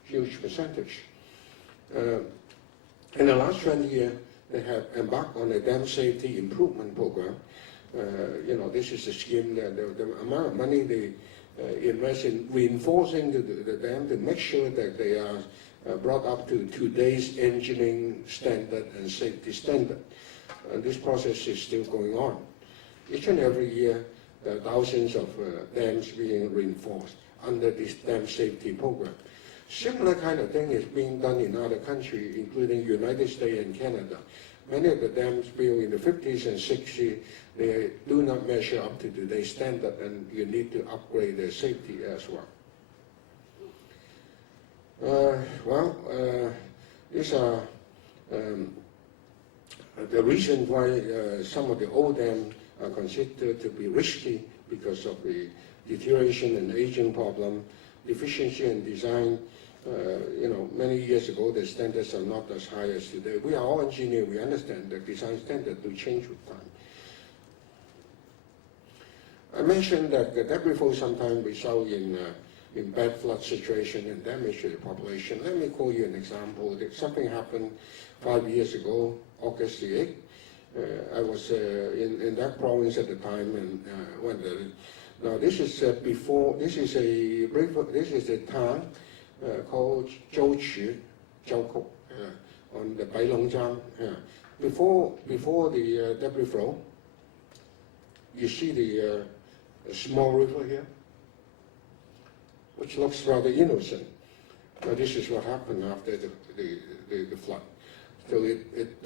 huge percentage. In the last 20 years, they have embarked on a dam safety improvement program. This is a scheme that the amount of money they invest in reinforcing the dam to make sure that they are brought up to today's engineering standard and safety standard. This process is still going on. Each and every year, there are thousands of dams being reinforced under this dam safety program. Similar kind of thing is being done in other countries, including United States and Canada. Many of the dams built in the 50s and 60s, they do not measure up to today's standard, and you need to upgrade their safety as well. These are the reason why some of the old dams are considered to be risky because of the deterioration and aging problem, efficiency and design. Many years ago, the standards are not as high as today. We are all engineers. We understand that design standards do change with time. I mentioned that the debris flow sometimes result in bad flood situation and damage to the population. Let me call you an example. Something happened 5 years ago, August the 8th. I was in that province at the time, and now this is before. This is a town called Zhouqu, on the Bailongjiang. Before the debris flow, you see the small river here, which looks rather innocent. Now this is what happened after the flood. So it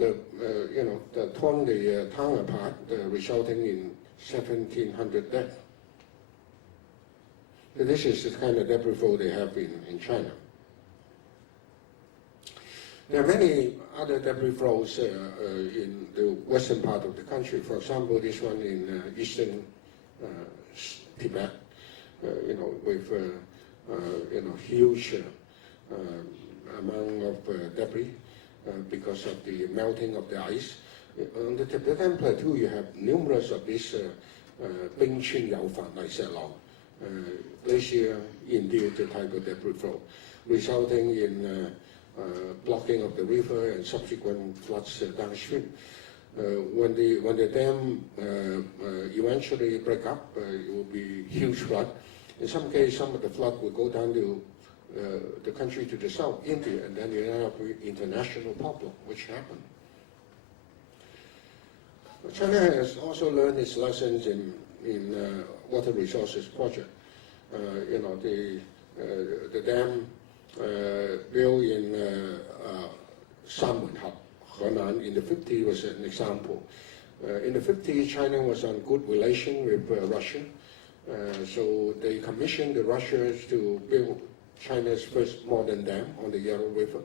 torn the town apart, resulting in 1,700 deaths. So this is the kind of debris flow they have in China. There are many other debris flows in the western part of the country. For example, this one in eastern Tibet, with huge amount of debris. because of the melting of the ice. On the Tibetan Plateau, you have numerous of these 冰川有份泥石流 glacier-induced type of debris flow, resulting in blocking of the river and subsequent floods downstream. When the dam eventually break up, it will be huge flood. In some cases, some of the flood will go down to the country to the south, India, and then you end up with international problem, which happened. China has also learned its lessons in water resources project. The dam built in Sanmenhab, Henan, in the 50s was an example. In the 50s, China was on good relation with Russia, so they commissioned the Russians to build China's first modern dam on the Yellow River.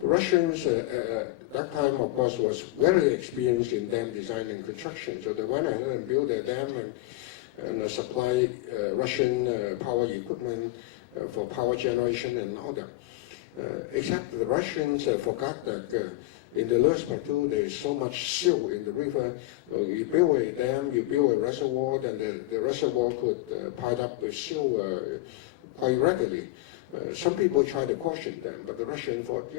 The Russians at that time, of course, was very experienced in dam design and construction, so they went ahead and built their dam and supplied Russian power equipment for power generation and all that. Except the Russians forgot that in the Lurs Plateau there is so much silt in the river. You build a dam, you build a reservoir, and the reservoir could pile up with silt quite readily. Some people try to caution them, but the Russians thought,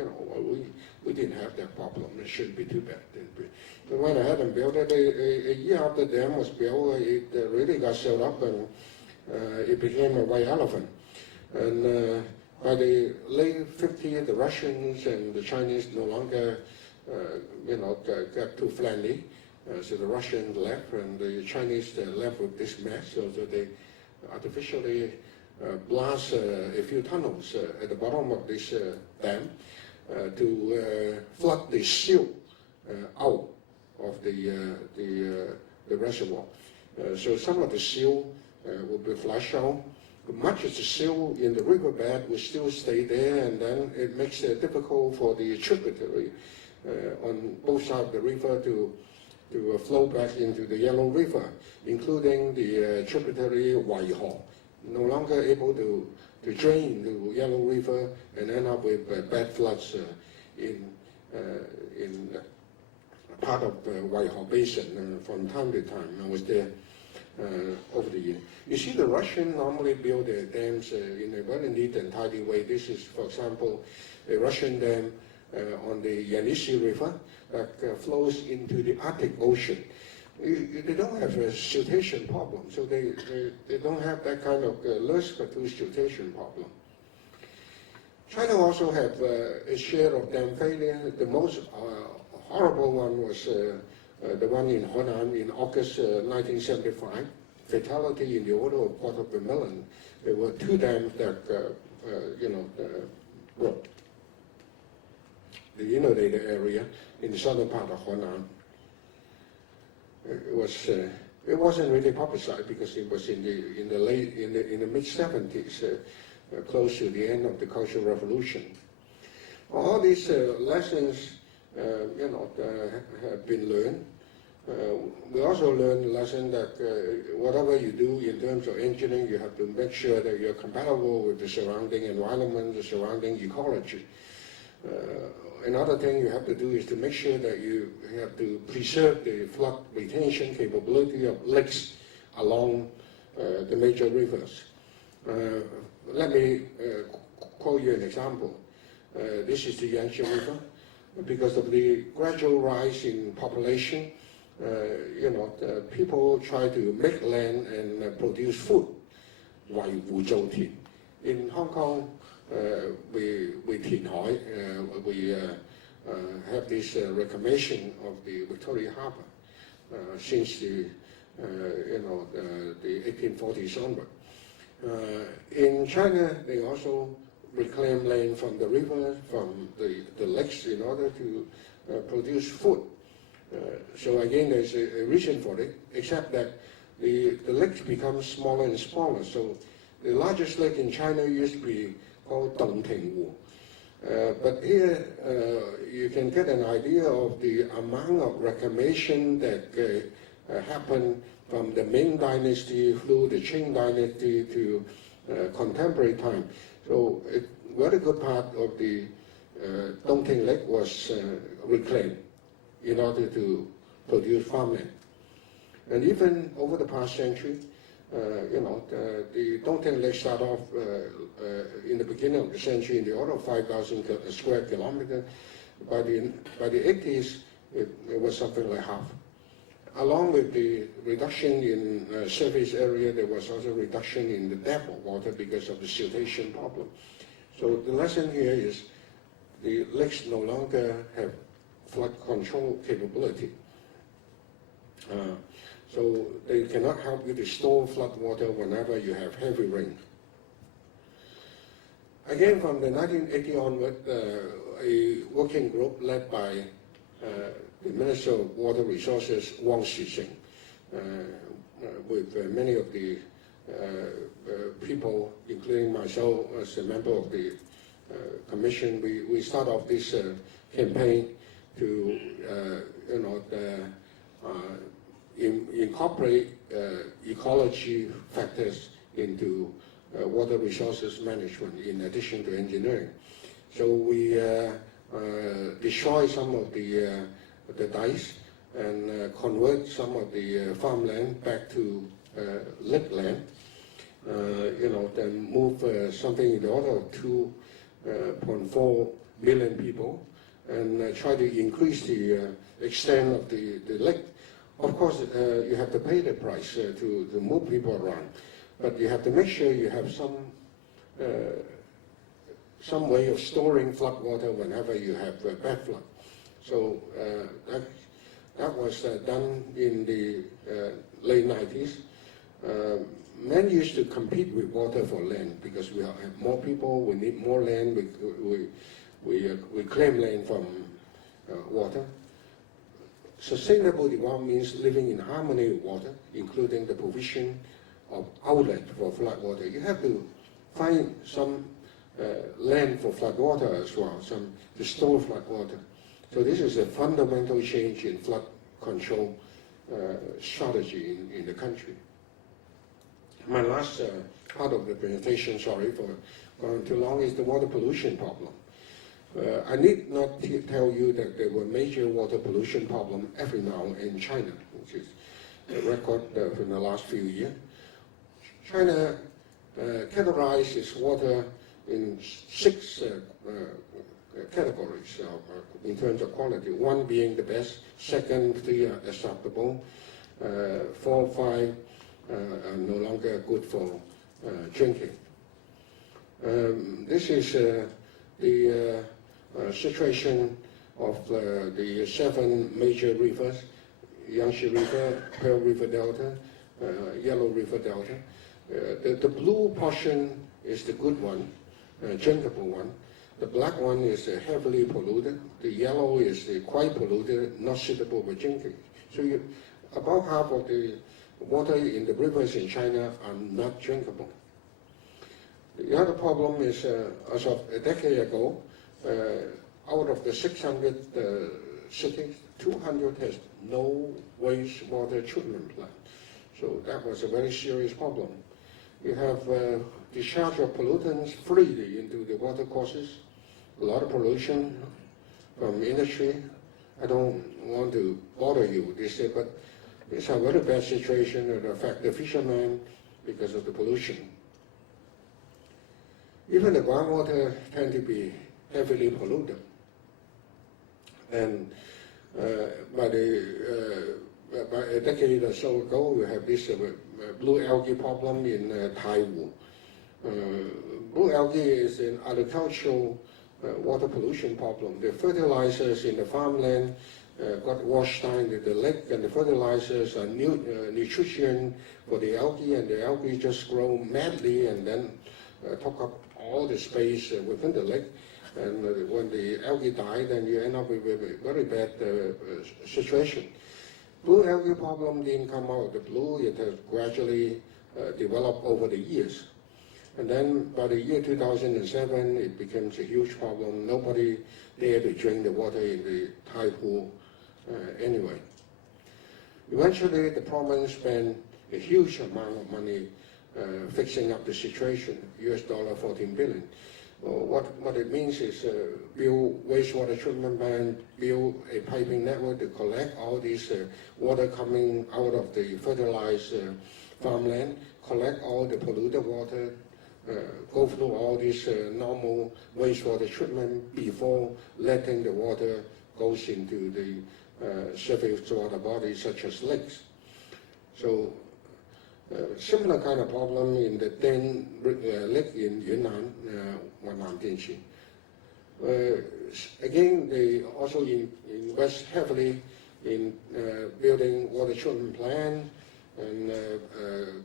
we didn't have that problem. It shouldn't be too bad. They went ahead and built it. A year after the dam was built, it really got sealed up, and it became a white elephant. And by the late 50s, the Russians and the Chinese no longer, got too friendly. So the Russians left, and the Chinese left with this mess. So they artificially blast a few tunnels at the bottom of this dam to flood the silt out of the reservoir. So some of the silt will be flushed out. Much of the silt in the riverbed will still stay there, and then it makes it difficult for the tributary on both sides of the river to flow back into the Yellow River, including the tributary Waiho, no longer able to drain the Yellow River and end up with bad floods in part of the Waiho Basin from time to time. I was there over the years. You see, the Russians normally build their dams in a very neat and tidy way. This is, for example, a Russian dam on the Yenisei River that flows into the Arctic Ocean. They don't have a siltation problem, so they don't have that kind of Lurs Plateau siltation problem. China also have a share of dam failure. The most horrible one was the one in Henan in August 1975. Fatality in the order of 250,000. There were two dams that broke. The inundated area in the southern part of Henan. It wasn't really publicized because it was in the mid-70s, close to the end of the Cultural Revolution. All these lessons, have been learned. We also learned the lesson that whatever you do in terms of engineering, you have to make sure that you're compatible with the surrounding environment, the surrounding ecology. Another thing you have to do is to make sure that you have to preserve the flood retention capability of lakes along the major rivers. Let me quote you an example. This is the Yangtze River. Because of the gradual rise in population, people try to make land and produce food. In Hong Kong, we have this reclamation of the Victoria Harbour since the 1840s onward. In China, they also reclaim land from the river, from the lakes, in order to produce food. So again, there's a reason for it, except that the lakes become smaller and smaller. So the largest lake in China used to be called Dongtingwu. But here you can get an idea of the amount of reclamation that happened from the Ming Dynasty through the Qin Dynasty to contemporary time. So a very good part of the Dongting Lake was reclaimed in order to produce farmland. And even over the past century, the Dongting Lake started off in the beginning of the century in the order of 5,000 square kilometers. By the 80s, it was something like half. Along with the reduction in surface area, there was also a reduction in the depth of water because of the siltation problem. So the lesson here is the lakes no longer have flood control capability. So they cannot help you to store flood water whenever you have heavy rain. Again, from the 1980 onward, a working group led by the Minister of Water Resources, Wang Shixing, with many of the people, including myself as a member of the commission, we start off this campaign to incorporate ecology factors into water resources management in addition to engineering. So we destroy some of the dikes and convert some of the farmland back to lake land. Then move something in the order of 2.4 billion people, and try to increase the extent of the lake. Of course, you have to pay the price to move people around, but you have to make sure you have some way of storing flood water whenever you have bad flood. So that was done in the late 90s. Men used to compete with water for land because we have more people, we need more land, we claim land from water. Sustainable development means living in harmony with water, including the provision of outlet for flood water. You have to find some land for flood water as well, some to store flood water. So this is a fundamental change in flood control strategy in the country. My last part of the presentation, sorry for going too long, is the water pollution problem. I need not tell you that there were major water pollution problems every now in China, which is a record in the last few years. China categorized its water in 6 categories in terms of quality. 1 being the best, 2, 3 are acceptable, 4, 5 are no longer good for drinking. This is the situation of the 7 major rivers: Yangtze River, Pearl River Delta, Yellow River Delta. The blue portion is the good one, drinkable one. The black one is heavily polluted. The yellow is quite polluted, not suitable for drinking. So about half of the water in the rivers in China are not drinkable. The other problem is, as of a decade ago, out of the 600 cities, 200 has no wastewater treatment plant. So that was a very serious problem. You have discharge of pollutants freely into the water courses, a lot of pollution from industry. I don't want to bother you with this, but it's a very bad situation that affects the fishermen because of the pollution. Even the groundwater tend to be heavily polluted. And by a decade or so ago, we have this blue algae problem in Taiwu. Blue algae is an agricultural water pollution problem. The fertilizers in the farmland got washed down into the lake, and the fertilizers are nutrition for the algae, and the algae just grow madly and then took up all the space within the lake. And when the algae die, then you end up with a very bad situation. Blue algae problem didn't come out of the blue. It has gradually developed over the years. And then by the year 2007, it becomes a huge problem. Nobody dared to drink the water in the Tai pool anyway. Eventually, the province spent a huge amount of money fixing up the situation, $14 billion. What it means is build wastewater treatment plant, build a piping network to collect all this water coming out of the fertilized farmland, collect all the polluted water, go through all this normal wastewater treatment before letting the water goes into the surface water bodies such as lakes. So similar kind of problem in the Dan lake in Yunnan, Wannan Dianxi. Again, they also invest heavily in building water treatment plant and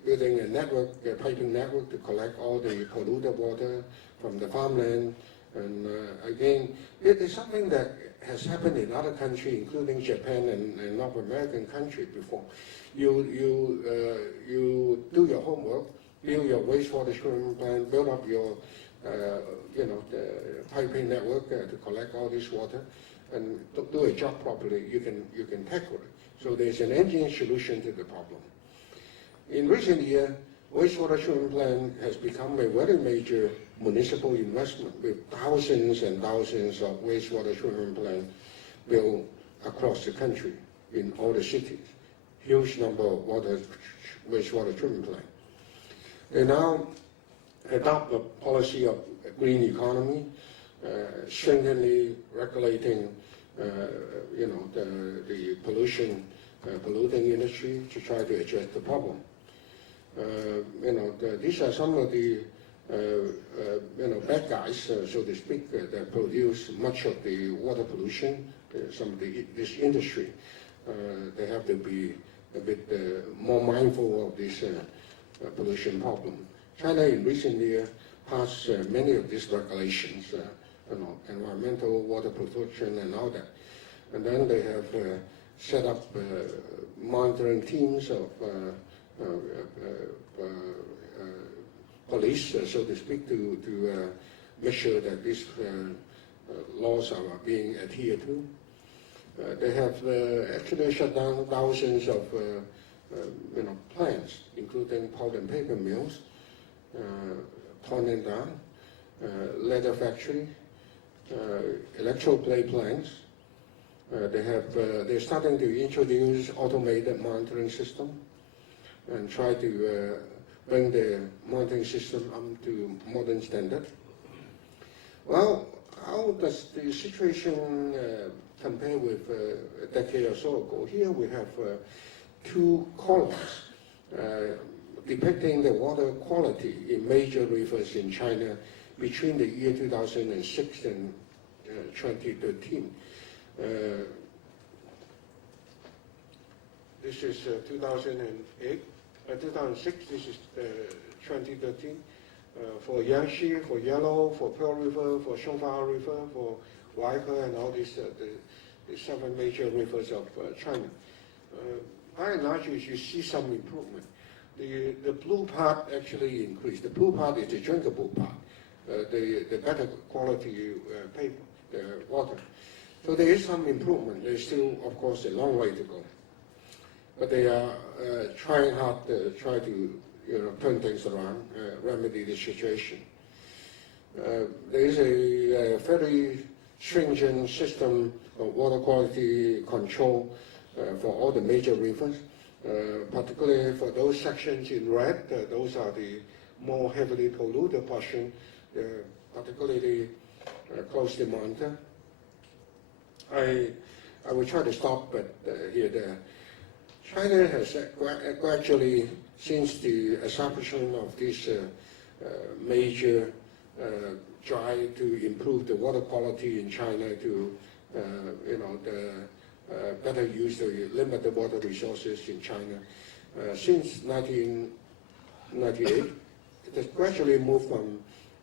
building a network, a piping network to collect all the polluted water from the farmland. And again, it is something that has happened in other countries, including Japan and North American countries before. You do your homework, build your wastewater treatment plant, build up your the piping network to collect all this water, and to do a job properly, you can tackle it. So there's an engineering solution to the problem. In recent years, wastewater treatment plant has become a very major municipal investment with thousands and thousands of wastewater treatment plants built across the country in all the cities. Huge number of wastewater treatment plants. They now adopt a policy of green economy, stringently regulating, the polluting industry to try to address the problem. These are some of the bad guys, so to speak, that produce much of the water pollution. Some of this industry, they have to be a bit more mindful of this pollution problem. China in recent years passed many of these regulations, environmental, water protection, and all that. And then they have set up monitoring teams of police, so to speak, to make sure that these laws are being adhered to. They have actually shut down thousands of plants, including pulp and paper mills, torn down, leather factory, electroplate plants. They're starting to introduce automated monitoring system and try to bring the monitoring system up to modern standard. Well, how does the situation compare with a decade or so ago? Here we have two columns depicting the water quality in major rivers in China between the year 2006 and 2013. This is 2008, 2006, this is 2013. For Yangtze, for Yellow, for Pearl River, for Shangfa River, for Huaihe, and all these the 7 major rivers of China. By and large, you see some improvement. The blue part actually increased. The blue part is the drinkable part, the better quality paper, water. So there is some improvement. There's still, of course, a long way to go. But they are trying hard to try to turn things around, remedy the situation. There is a very stringent system of water quality control for all the major rivers, particularly for those sections in red. Those are the more heavily polluted portion, particularly close to monitor. I will try to stop here. China has gradually, since the establishment of this major drive to improve the water quality in China, to better use the limited water resources in China, since 1998, it has gradually moved from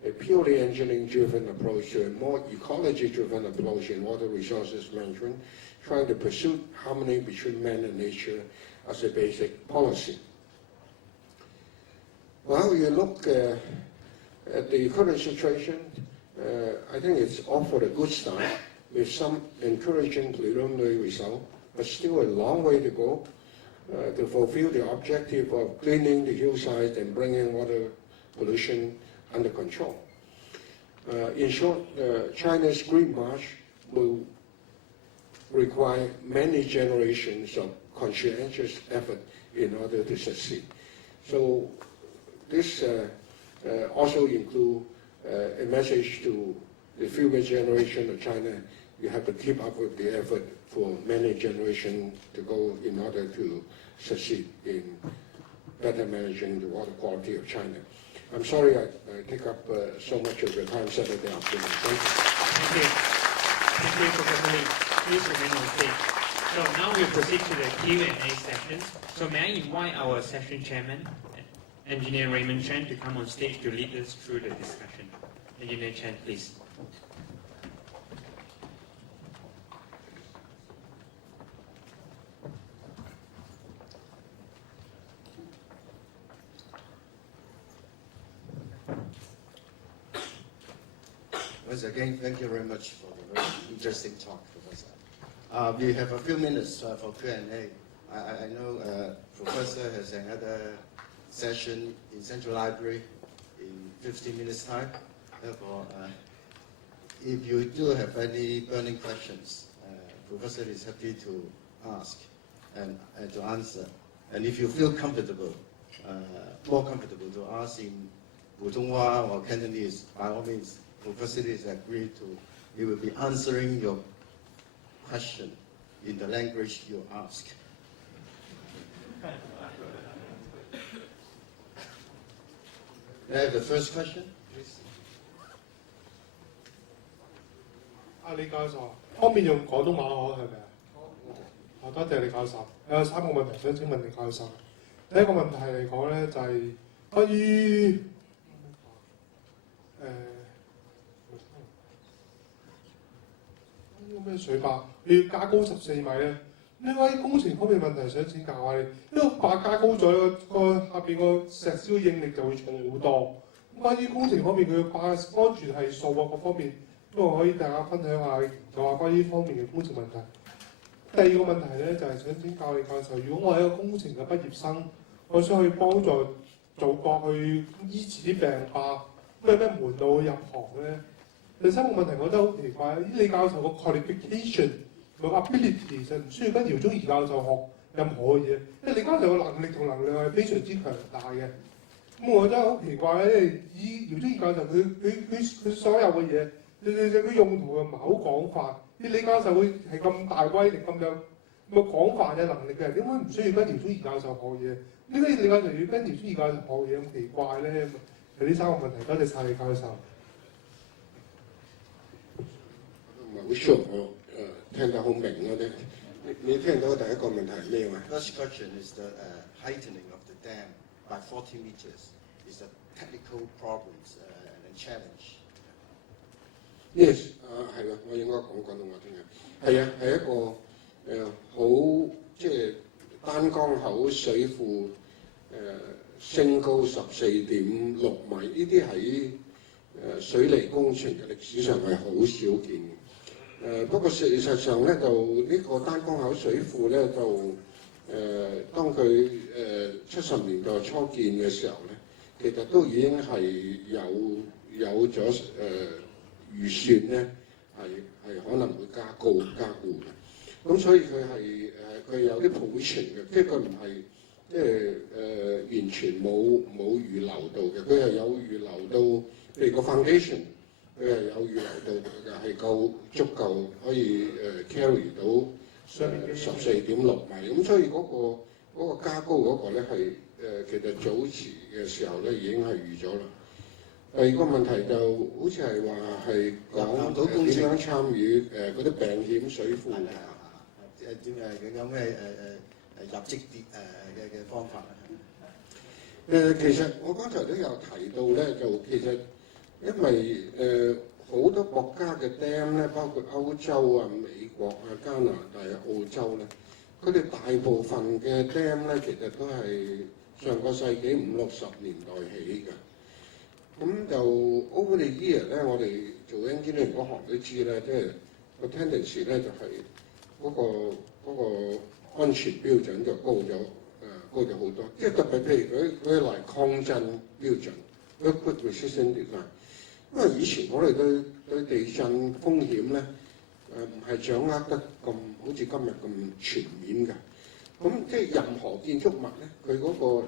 a purely engineering-driven approach to a more ecology-driven approach in water resources management, trying to pursue harmony between man and nature as a basic policy. Well, you look at the current situation, I think it's off for a good start with some encouraging preliminary result, but still a long way to go to fulfill the objective of cleaning the hillside and bringing water pollution under control. In short, China's Green March will require many generations of conscientious effort in order to succeed. So this also includes a message to the future generation of China. You have to keep up with the effort for many generations to go in order to succeed in better managing the water quality of China. I'm sorry I take up so much of your time Saturday afternoon. Thank you. Thank you, Professor Lee. Please remain on stage. So now we proceed to the Q&A session. So may I invite our session chairman, Engineer Raymond Chen, to come on stage to lead us through the discussion. Engineer Chen, please. Once again, thank you very much for the very interesting talk, Professor. We have a few minutes for Q&A. I know Professor has another session in Central Library in 15 minutes' time. Therefore, if you do have any burning questions, Professor is happy to ask and to answer. And if you feel comfortable, more comfortable to ask in Putonghua or Cantonese, by all means, Professor is agreed to, he will be answering your question in the language you ask. May I have the first question, please? 李教授，方便用廣東話可係咪啊？好，多謝李教授。有3個問題想請問李教授。第一個問題嚟講咧，就係關於咩水壩你要加高14米咧？呢位工程方面問題想請教下你，因為壩加高咗，個下邊個石屎應力就會重好多。咁關於工程方面，佢嘅壩安全係數啊各方面，希望可以大家分享下研究下關於呢方面嘅工程問題。第二個問題咧就係想請教李教授，如果我係一個工程嘅畢業生，我想去幫助祖國去醫治啲病壩，咁有咩門路去入行咧？第三個問題我覺得好奇怪，李教授個 qualification 同個 ability 其實唔需要跟姚宗儀教授學任何嘅嘢，因為李教授嘅能力同能量係非常之強大嘅。咁我覺得好奇怪咧，因為以姚宗儀教授佢所有嘅嘢，佢用途又唔係好廣泛。啲李教授會係咁大威力咁有咁廣泛嘅能力嘅人，點解唔需要跟姚宗儀教授學嘢？點解李教授要跟姚宗儀教授學嘢咁奇怪咧？就呢3個問題，多謝晒李教授。唔係好 sure 我聽得好明嗰啲。你聽到第一個問題係咩話 First question is the heightening of the dam by 40 meters is a technical problems and a challenge. Yes， 係啊，我應該講廣東話聽嘅。係啊，係一個好即係單江口水庫升高14.6米，呢啲喺水利工程嘅歷史上係好少見嘅。不過事實上咧，就呢個單江口水庫咧，就當佢70年代初建嘅時候咧，其實都已經係有咗預算咧，係可能會加固嘅。咁所以佢有啲保存嘅，即係佢唔係即係完全冇預留到嘅，佢係有預留到，譬如個 foundation。佢係有預留到係足夠可以carry 到14.6米，咁所以嗰個加高嗰個咧係其實早期嘅時候咧已經係預咗啦。第二個問題就好似係話係講點樣參與嗰啲病險水庫有咩入職嘅方法其實我剛才都有提到咧，就其實。因為好多國家嘅 dam 咧，包括歐洲啊、美國啊、加拿大啊、澳洲咧，佢哋大部分嘅 dam 咧，其實都係上個世紀50、60年代起嘅。咁就 over the year 咧，我哋做 engineering 嗰行都知咧，即係個 tendency 咧就係嗰個安全標準就高咗好多。即係特別譬如佢嚟抗震標準 ，earthquake resistant design。因為以前我哋對地震風險咧唔係掌握得咁好似今日咁全面嘅。咁即係任何建築物咧，佢嗰個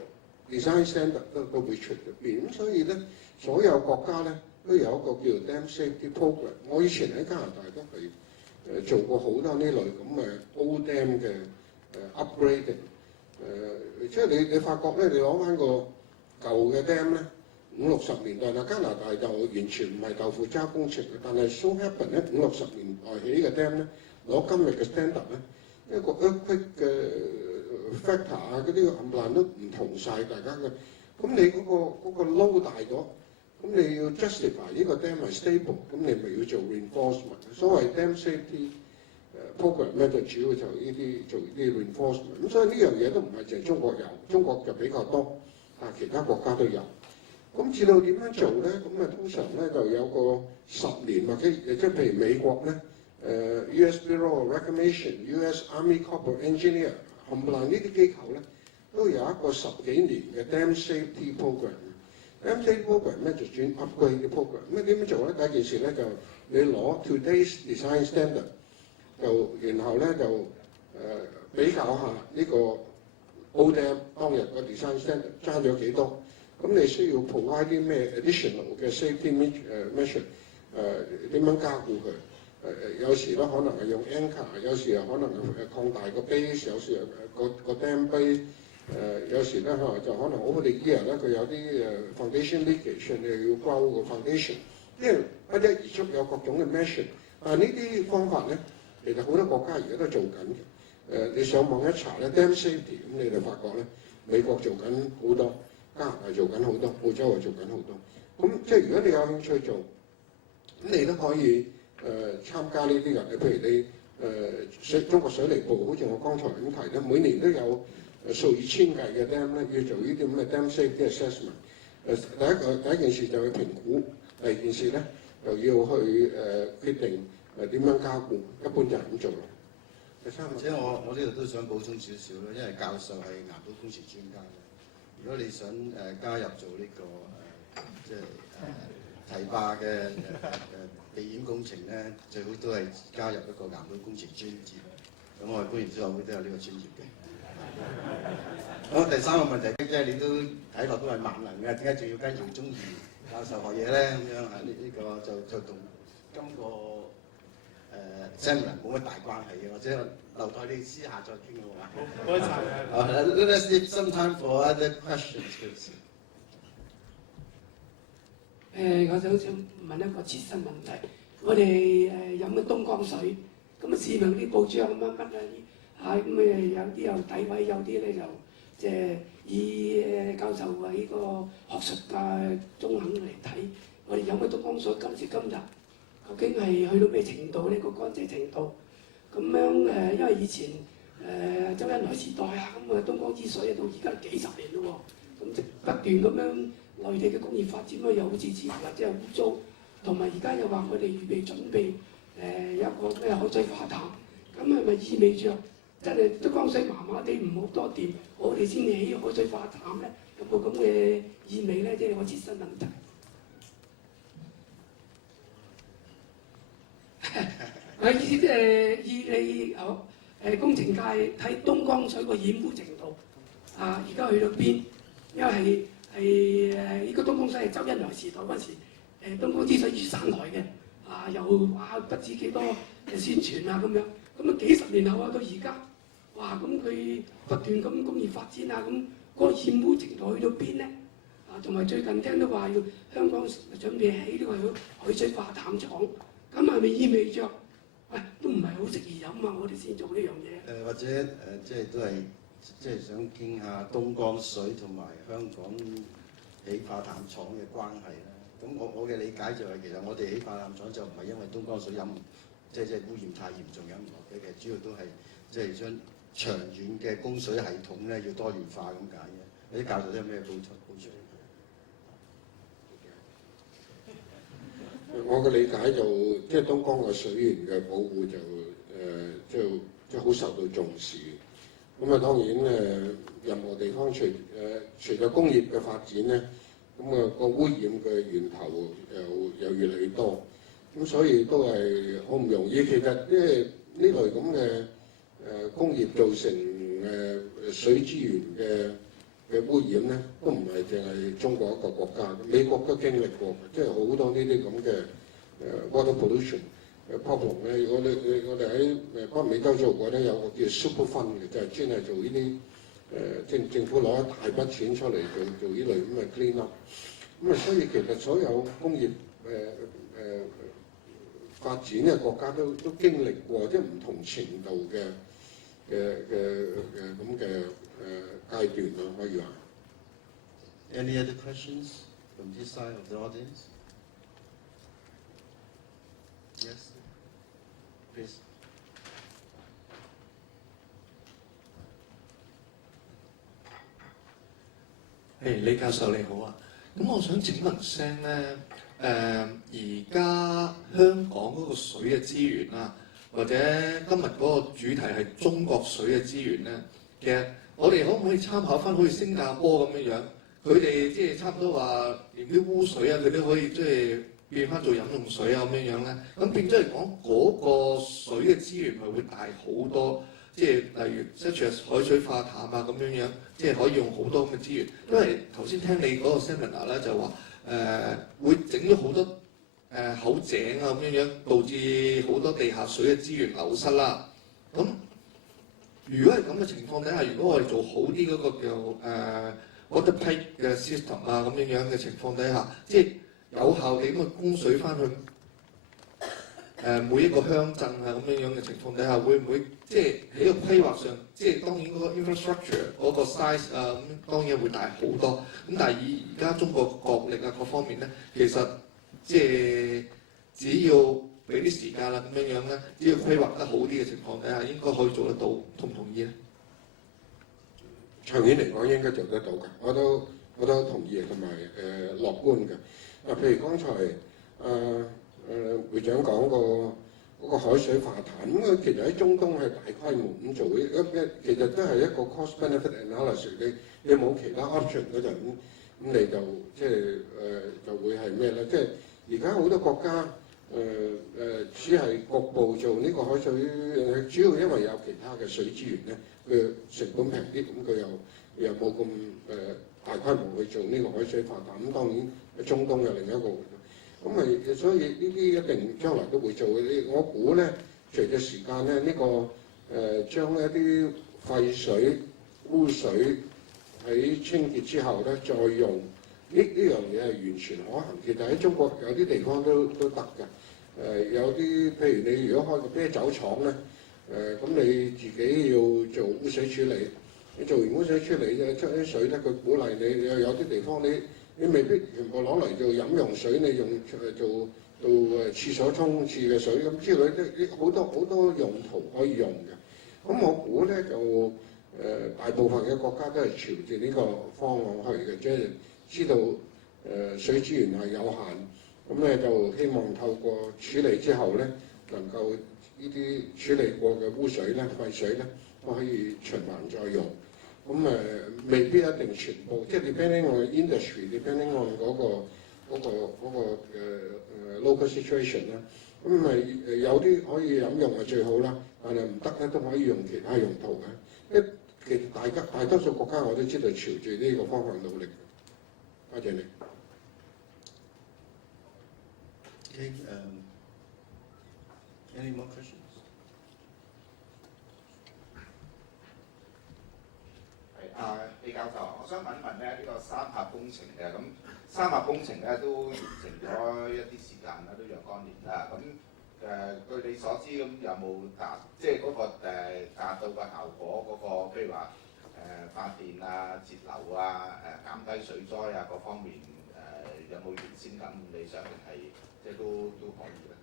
design standard 都會出入邊。咁所以咧，所有國家咧都有一個叫做 dam safety program。我以前喺加拿大都係做過好多呢類咁嘅 old dam 嘅upgrading。即係你發覺咧，你攞翻個舊嘅 dam 咧，50、60年代啦，加拿大就完全唔係豆腐渣工程嘅，但係 so happen 咧，50、60年代起嘅 dam 咧，攞今日嘅 standard 咧，一個 earthquake 嘅 factor 啊嗰啲冚唪唥都唔同晒大家嘅。咁你嗰個 load 大咗，咁你要 justify 呢個 dam 係 stable， 咁你咪要做 reinforcement。所謂 dam safety program 咧就主要就呢啲做呢啲 reinforcement。咁所以呢樣嘢都唔係淨係中國有，中國就比較多，但係其他國家都有。咁至到點樣做咧？咁啊通常咧就有個10年或者即係譬如美國咧，US Bureau of Reclamation、US Army Corps of Engineer 冚唪唥呢啲機構咧，都有一個10幾年嘅 dam safety program。dam safety program 咧就轉 upgrade 嘅 program。咁點樣做咧？第一件事咧就你攞 today's design standard， 然後咧就比較下呢個 old dam 當日個 design standard 爭咗幾多。咁你需要 provide 啲咩 additional 嘅 safety measure， 點樣加固佢？有時咧可能係用 anchor， 有時又可能係擴大個 base， 有時個 dam base， 有時咧就可能 over the year 咧佢有啲foundation leakage， 你又要 grow 個 foundation， 因為不一而足有各種嘅 measure。但係呢啲方法咧，其實好多國家而家都做緊嘅。你上網一查咧 dam safety， 咁你就發覺咧美國做緊好多。加拿大做緊好多，澳洲又做緊好多。咁即係如果你有興趣做，咁你都可以參加呢啲嘅。譬如你中國水利部，好似我剛才咁提咧，每年都有數以千計嘅 dam 咧，要做呢啲咁嘅 dam safety assessment。第一件事就去評估，第二件事咧就要去決定點樣加固，一般就係咁做咯。第三，或者我呢度都想補充少少啦，因為教授係岩土工程專家。如果你想加入做呢個即係堤壩嘅地面工程咧，最好都係加入一個岩土工程專業。咁我哋官員小學會都有呢個專業嘅。好，第三個問題即係你都睇落都係萬能嘅，點解仲要跟姚宗儀教授學嘢咧？咁樣啊，呢個就同今個seminar 冇乜大關係嘅，或者留待你私下再傾好嘛？唔該晒。Let's leave some time for other questions, please. 我就好想問一個切身問題。我哋飲嘅東江水，咁啊市民啲報章乜乜啊咁有啲又詆毀，有啲咧就即係以教授喺個學術嘅中肯嚟睇，我哋飲嘅東江水今時今日究竟係去到咩程度呢？個乾淨程度咁樣因為以前周恩來時代啊，咁啊東江之水到而家幾十年咯喎，咁即不斷咁樣內地嘅工業發展又好似似或者係污糟，同埋而家又話我哋預備準備有一個咩海水化淡，咁係咪意味著真係東江水麻麻地唔好多掂，我哋先至起海水化淡咧？有冇咁嘅意味咧？即係我切身問題。我意思即係以你工程界睇東江水個染污程度啊，而家去到邊？因為係呢個東江水係周恩來時代嗰時東江之水雨傘來嘅啊，又話不知幾多宣傳啊咁樣，咁啊幾十年後啊到而家，哇咁佢不斷咁工業發展啊，咁嗰個染污程度去到邊咧？啊，同埋最近聽到話要香港準備起呢個海水化淡廠，咁係咪意味著？喂，都唔係好適宜飲啊！我哋先做呢樣嘢。或者即係都係即係想傾下東江水同埋香港起化淡廠嘅關係啦。咁我嘅理解就係其實我哋起化淡廠就唔係因為東江水飲即係污染太嚴重飲唔落嘅，其實主要都係即係將長遠嘅供水系統咧要多元化咁解嘅。啲教授都有咩補充？我嘅理解就即係東江嘅水源嘅保護就即係好受到重視。咁啊當然任何地方隨著工業嘅發展咧，個污染嘅源頭又越嚟越多，咁所以都係好唔容易。其實因為呢類咁嘅工業造成水資源嘅污染咧，都唔係淨係中國一個國家，美國都經歷過，即係好多呢啲咁嘅water pollution problem 咧。我哋喺北美洲做過咧，有個叫 super fund 嘅，就係專係做呢啲政府攞一大筆錢出嚟做呢類咁嘅 clean up。咁啊，所以其實所有工業發展嘅國家都經歷過即係唔同程度嘅咁嘅階段咯，可以話。Any other questions from this side of the audience? Yes, please. 李教授你好啊，咁我想請問聲咧，而家香港嗰個水嘅資源啊，或者今日嗰個主題係中國水嘅資源咧，其實我哋可唔可以參考翻好似新加坡咁樣樣？佢哋即係差唔多話，連啲污水啊，佢都可以即係變翻做飲用水啊咁樣樣咧。咁變咗嚟講，嗰個水嘅資源咪會大好多？即係例如 such as 海水化淡啊咁樣樣，即係可以用好多咁嘅資源。因為頭先聽你嗰個 seminar 咧就話會整咗好多口井啊咁樣樣，導致好多地下水嘅資源流失啦。咁如果係咁嘅情況底下，如果我哋做好啲嗰個叫water pipe 嘅 system 啊咁樣樣嘅情況底下，即係有效地咁去供水翻去每一個鄉鎮啊咁樣樣嘅情況底下，會唔會即係喺個規劃上，即係當然嗰個 infrastructure 嗰個 size 啊咁當然會大好多。咁但係以而家中國國力啊各方面咧，其實即係只要俾啲時間啦咁樣樣咧，只要規劃得好啲嘅情況底下，應該可以做得到，同唔同意咧？長遠嚟講應該做得到嘅，我都同意同埋樂觀嘅。譬如剛才會長講嗰個海水化淡，咁佢其實喺中東係大規模咁做嘅，其實都係一個 cost benefit analysis。你冇其他 option 嗰陣，咁你就即係就會係咩咧？即係而家好多國家只係局部做呢個海水，主要因為有其他嘅水資源咧，佢成本平啲，咁佢又冇咁大規模去做呢個海水化淡。咁當然中東有另一個。咁咪所以呢啲一定將來都會做嘅。我估咧，隨著時間咧，呢個將一啲廢水、污水喺清潔之後咧，再用呢樣嘢係完全可行。其實喺中國有啲地方都得嘅。有啲譬如你如果開個啤酒廠咧，咁你自己要做污水處理，你做完污水處理出啲水咧，佢鼓勵你有啲地方你未必全部攞嚟做飲用水，你用做廁所沖廁嘅水咁之類，啲好多用途可以用嘅。咁我估咧就大部分嘅國家都係朝住呢個方向去嘅，即係知道水資源係有限，咁咧就希望透過處理之後咧，能夠呢啲處理過嘅污水咧、廢水咧都可以循環再用。咁未必一定全部，即係 depending on industry，depending on 嗰個local situation 啦。咁咪有啲可以飲用係最好啦，但係唔得咧都可以用其他用途嘅。其實大多數國家我都知道朝住呢個方向努力。多謝你。Okay, any more questions? 李教授，我想問一問咧，呢個三峽工程嘅咁，三峽工程咧都完成咗一啲時間啦，都若干年啦。咁據你所知，咁有冇達即係嗰個達到個效果嗰個，譬如話發電啊、節流啊、減低水災啊各方面有冇原先咁理想，定係即係都可以咧？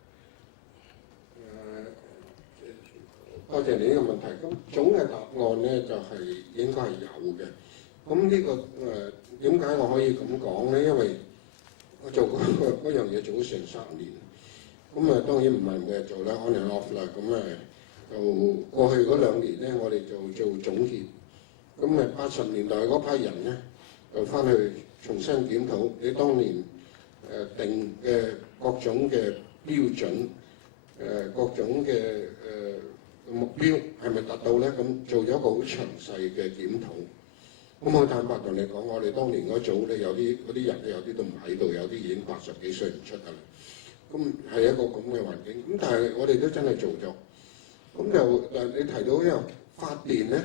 多謝你呢個問題。咁總嘅答案咧就係應該係有嘅。咁呢個點解我可以咁講咧？因為我做嗰樣嘢做咗成3年。咁當然唔係每日做啦 ，on and off 啦。咁就過去嗰2年咧，我哋就做總結。咁80年代嗰批人咧，就翻去重新檢討你當年定嘅各種嘅標準，各種嘅目標係咪達到咧？咁做咗一個好詳細嘅檢討。咁好坦白同你講，我哋當年嗰組咧，有啲嗰啲人咧，有啲都唔喺度，有啲已經80幾歲唔出㗎啦。咁係一個咁嘅環境。咁但係我哋都真係做咗。咁就你提到因為發電咧，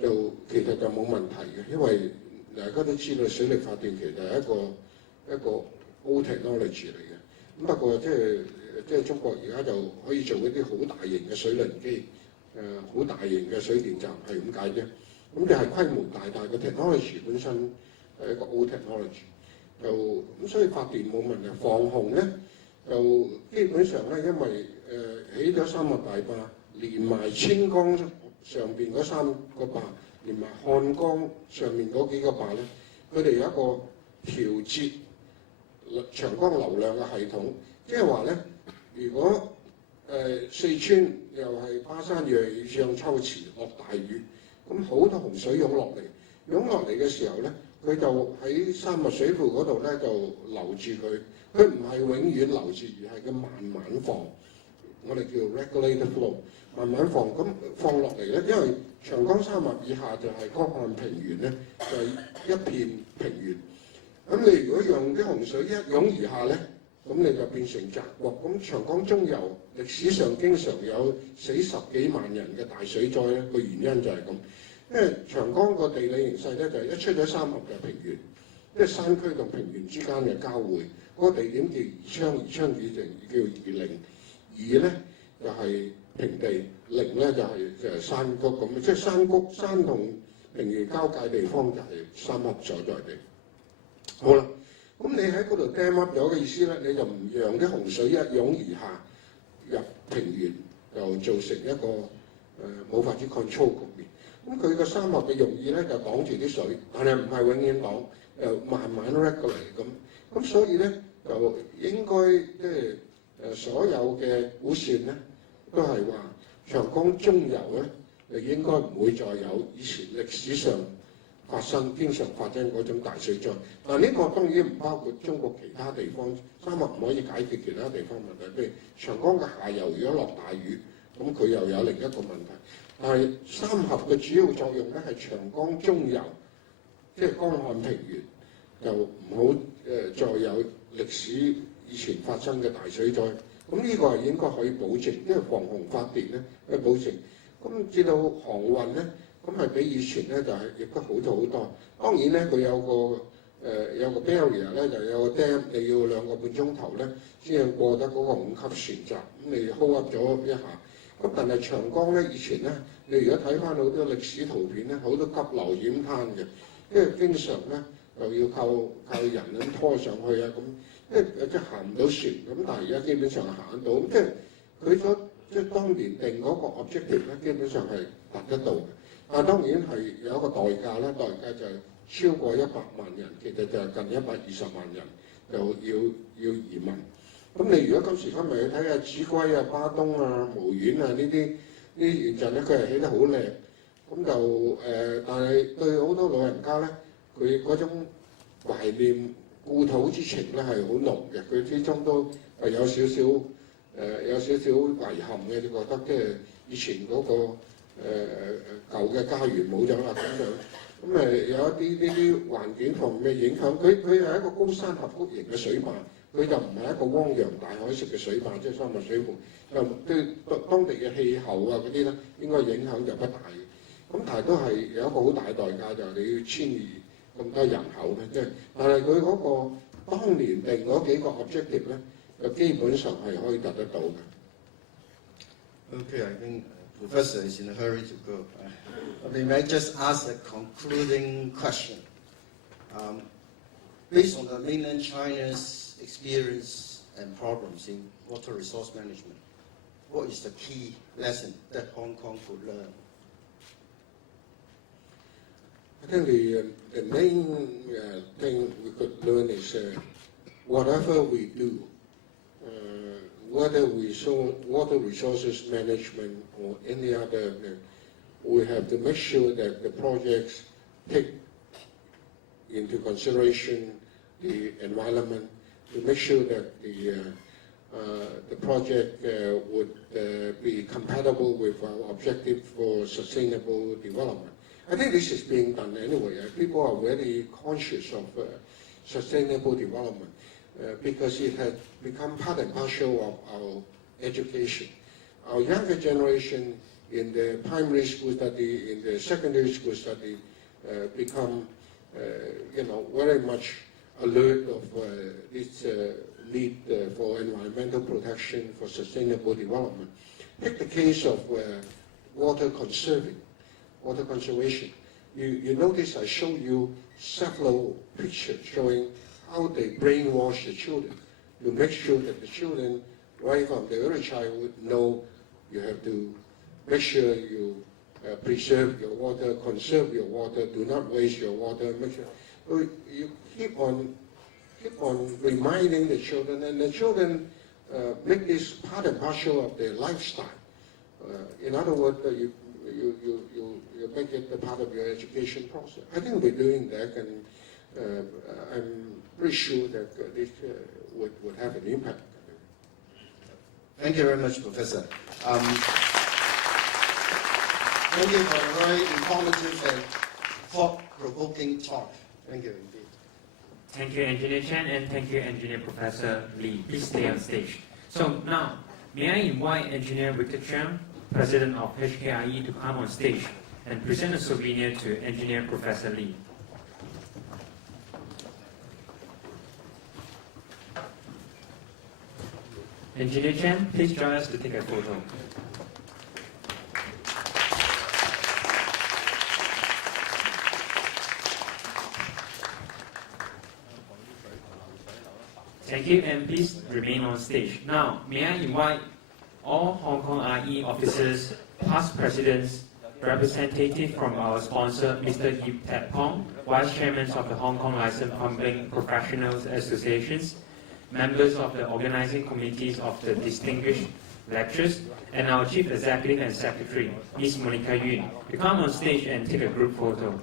就其實就冇問題嘅，因為大家都知道水力發電其實係一個 old technology 嚟嘅。咁不過即係中國而家就可以做一啲好大型嘅水輪機，好大型嘅水電站係咁解啫。咁就係規模大，但係個 technology 本身係一個 old technology， 就咁所以發電冇問題。防洪咧就基本上咧，因為起咗三峽大壩，連埋清江上邊嗰3個壩，連埋漢江上面嗰幾個壩咧，佢哋有一個調節長江流量嘅系統，即係話咧，如果四川又係巴山銳漲秋池落大雨。咁好多洪水湧落嚟嘅時候咧，佢就喺三峽水庫嗰度咧就留住佢，佢唔係永遠留住，而係佢慢慢放，我哋叫 regulated flow， 慢慢放。咁放落嚟咧，因為長江三峽以下就係江漢平原咧，就係一片平原。咁你如果用啲洪水一湧而下咧，咁你就變成澤國。咁長江中游歷史上經常有死10幾萬人嘅大水災咧，個原因就係咁。因為長江個地理形勢咧，就係一出咗三峽就平原，即係山區同平原之間嘅交匯。嗰個地點叫宜昌，宜昌以前叫宜陵，宜咧就係平地，陵咧就係山谷咁，即係山同平原交界地方就係三峽所在地。好啦，咁你喺嗰度 dam up 咗嘅意思咧，你就唔讓啲洪水一湧而下入平原，就造成一個冇法子 control 局面。咁佢個三峽嘅用意咧就擋住啲水，但係唔係永遠擋，慢慢 regulate 咁。咁所以咧就應該即係所有嘅估算咧都係話長江中游咧就應該唔會再有以前歷史上經常發生嗰種大水災。但呢個當然唔包括中國其他地方，三峽唔可以解決其他地方問題。譬如長江嘅下游如果落大雨，咁佢又有另一個問題。但係三峽嘅主要作用咧係長江中游，即係江漢平原，就唔好再有歷史以前發生嘅大水災。咁呢個係應該可以保證，因為防洪發電咧可以保證。咁至到航運咧，咁係比以前咧就係亦都好咗好多。當然咧佢有個 barrier 咧，就有個 dam， 你要2個半鐘頭咧先至過得嗰個5級船閘，咁你 hold up 咗一下。咁但係長江咧，以前咧，你如果睇翻好多歷史圖片咧，好多急流險灘嘅，因為經常咧就要靠人咁拖上去啊咁，即係行唔到船。咁但係而家基本上行得到，咁即係佢即係當年定嗰個 objective 咧，基本上係達得到嘅。但係當然係有一個代價啦，代價就係超過100萬人，其實就係近120萬人就要移民。咁你如果今時今日去睇下秭歸啊、巴東啊、無縣啊呢啲縣鎮咧，佢係起得好靚，咁就但係對好多老人家咧，佢嗰種懷念故土之情咧係好濃嘅，佢始終都係有少少遺憾嘅，就覺得即係以前嗰個舊嘅家園冇咗啦咁樣。咁有一啲呢啲環境方面嘅影響，佢係一個高山峽谷型嘅水壩。佢就唔係一個汪洋大海式嘅水壩，即係三峽水庫，就對當地嘅氣候啊嗰啲咧，應該影響就不大嘅。咁但係都係有一個好大代價，就係你要遷移咁多人口咧，即係。但係佢嗰個當年定嗰幾個 objective 咧，就基本上係可以達得到嘅。Okay, I think Professor is in a hurry to go. May I just ask a concluding question? Based on the mainland China's experience and problems in water resource management, what is the key lesson that Hong Kong could learn? I think the main thing we could learn is whatever we do, whether we show water resources management or any other, we have to make sure that the projects take into consideration the environment, to make sure that the project would be compatible with our objective for sustainable development. I think this is being done anyway. People are very conscious of sustainable development because it has become part and parcel of our education. Our younger generation in the primary school study, in the secondary school study, become very much alert of this need for environmental protection, for sustainable development. Take the case of water conservation. You notice I showed you several pictures showing how they brainwash the children to make sure that the children, right from the early childhood, know you have to make sure you preserve your water, conserve your water, do not waste your water. Make sure you keep on reminding the children, and the children make this part and parcel of their lifestyle. In other words, you make it a part of your education process. I think we're doing that, and I'm pretty sure that this would have an impact. Thank you very much, Professor. Thank you for a very informative and thought-provoking talk. Thank you indeed. Thank you, Engineer Chen, and thank you, Engineer Professor Lee. Please stay on stage. So now, may I invite Engineer Victor Cheung, President of HKIE, to come on stage and present a souvenir to Engineer Professor Lee. Engineer Chen, please join us to take a photo. Thank you, and please remain on stage. Now, may I invite all Hong Kong IE officers, past presidents, representatives from our sponsor, Mr. Yip Tat Pong, Vice Chairman of the Hong Kong Licensed Plumbing Professionals Associations, members of the organizing committees of the distinguished lectures, and our Chief Executive and Secretary, Ms. Monica Yun, to come on stage and take a group photo.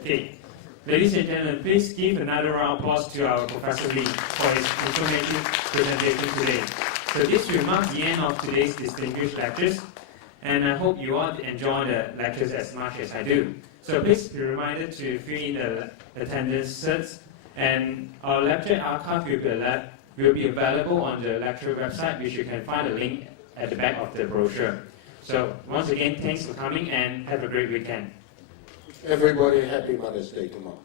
Okay. Ladies and gentlemen, please give another round of applause to our Professor Lee for his informative presentation today. So this will mark the end of today's distinguished lectures, and I hope you all enjoy the lectures as much as I do. So please be reminded to fill in the attendance certs, and our lecture archive will be available on the lecture website, which you can find a link at the back of the brochure. So once again, thanks for coming and have a great weekend. Everybody, happy Mother's Day tomorrow.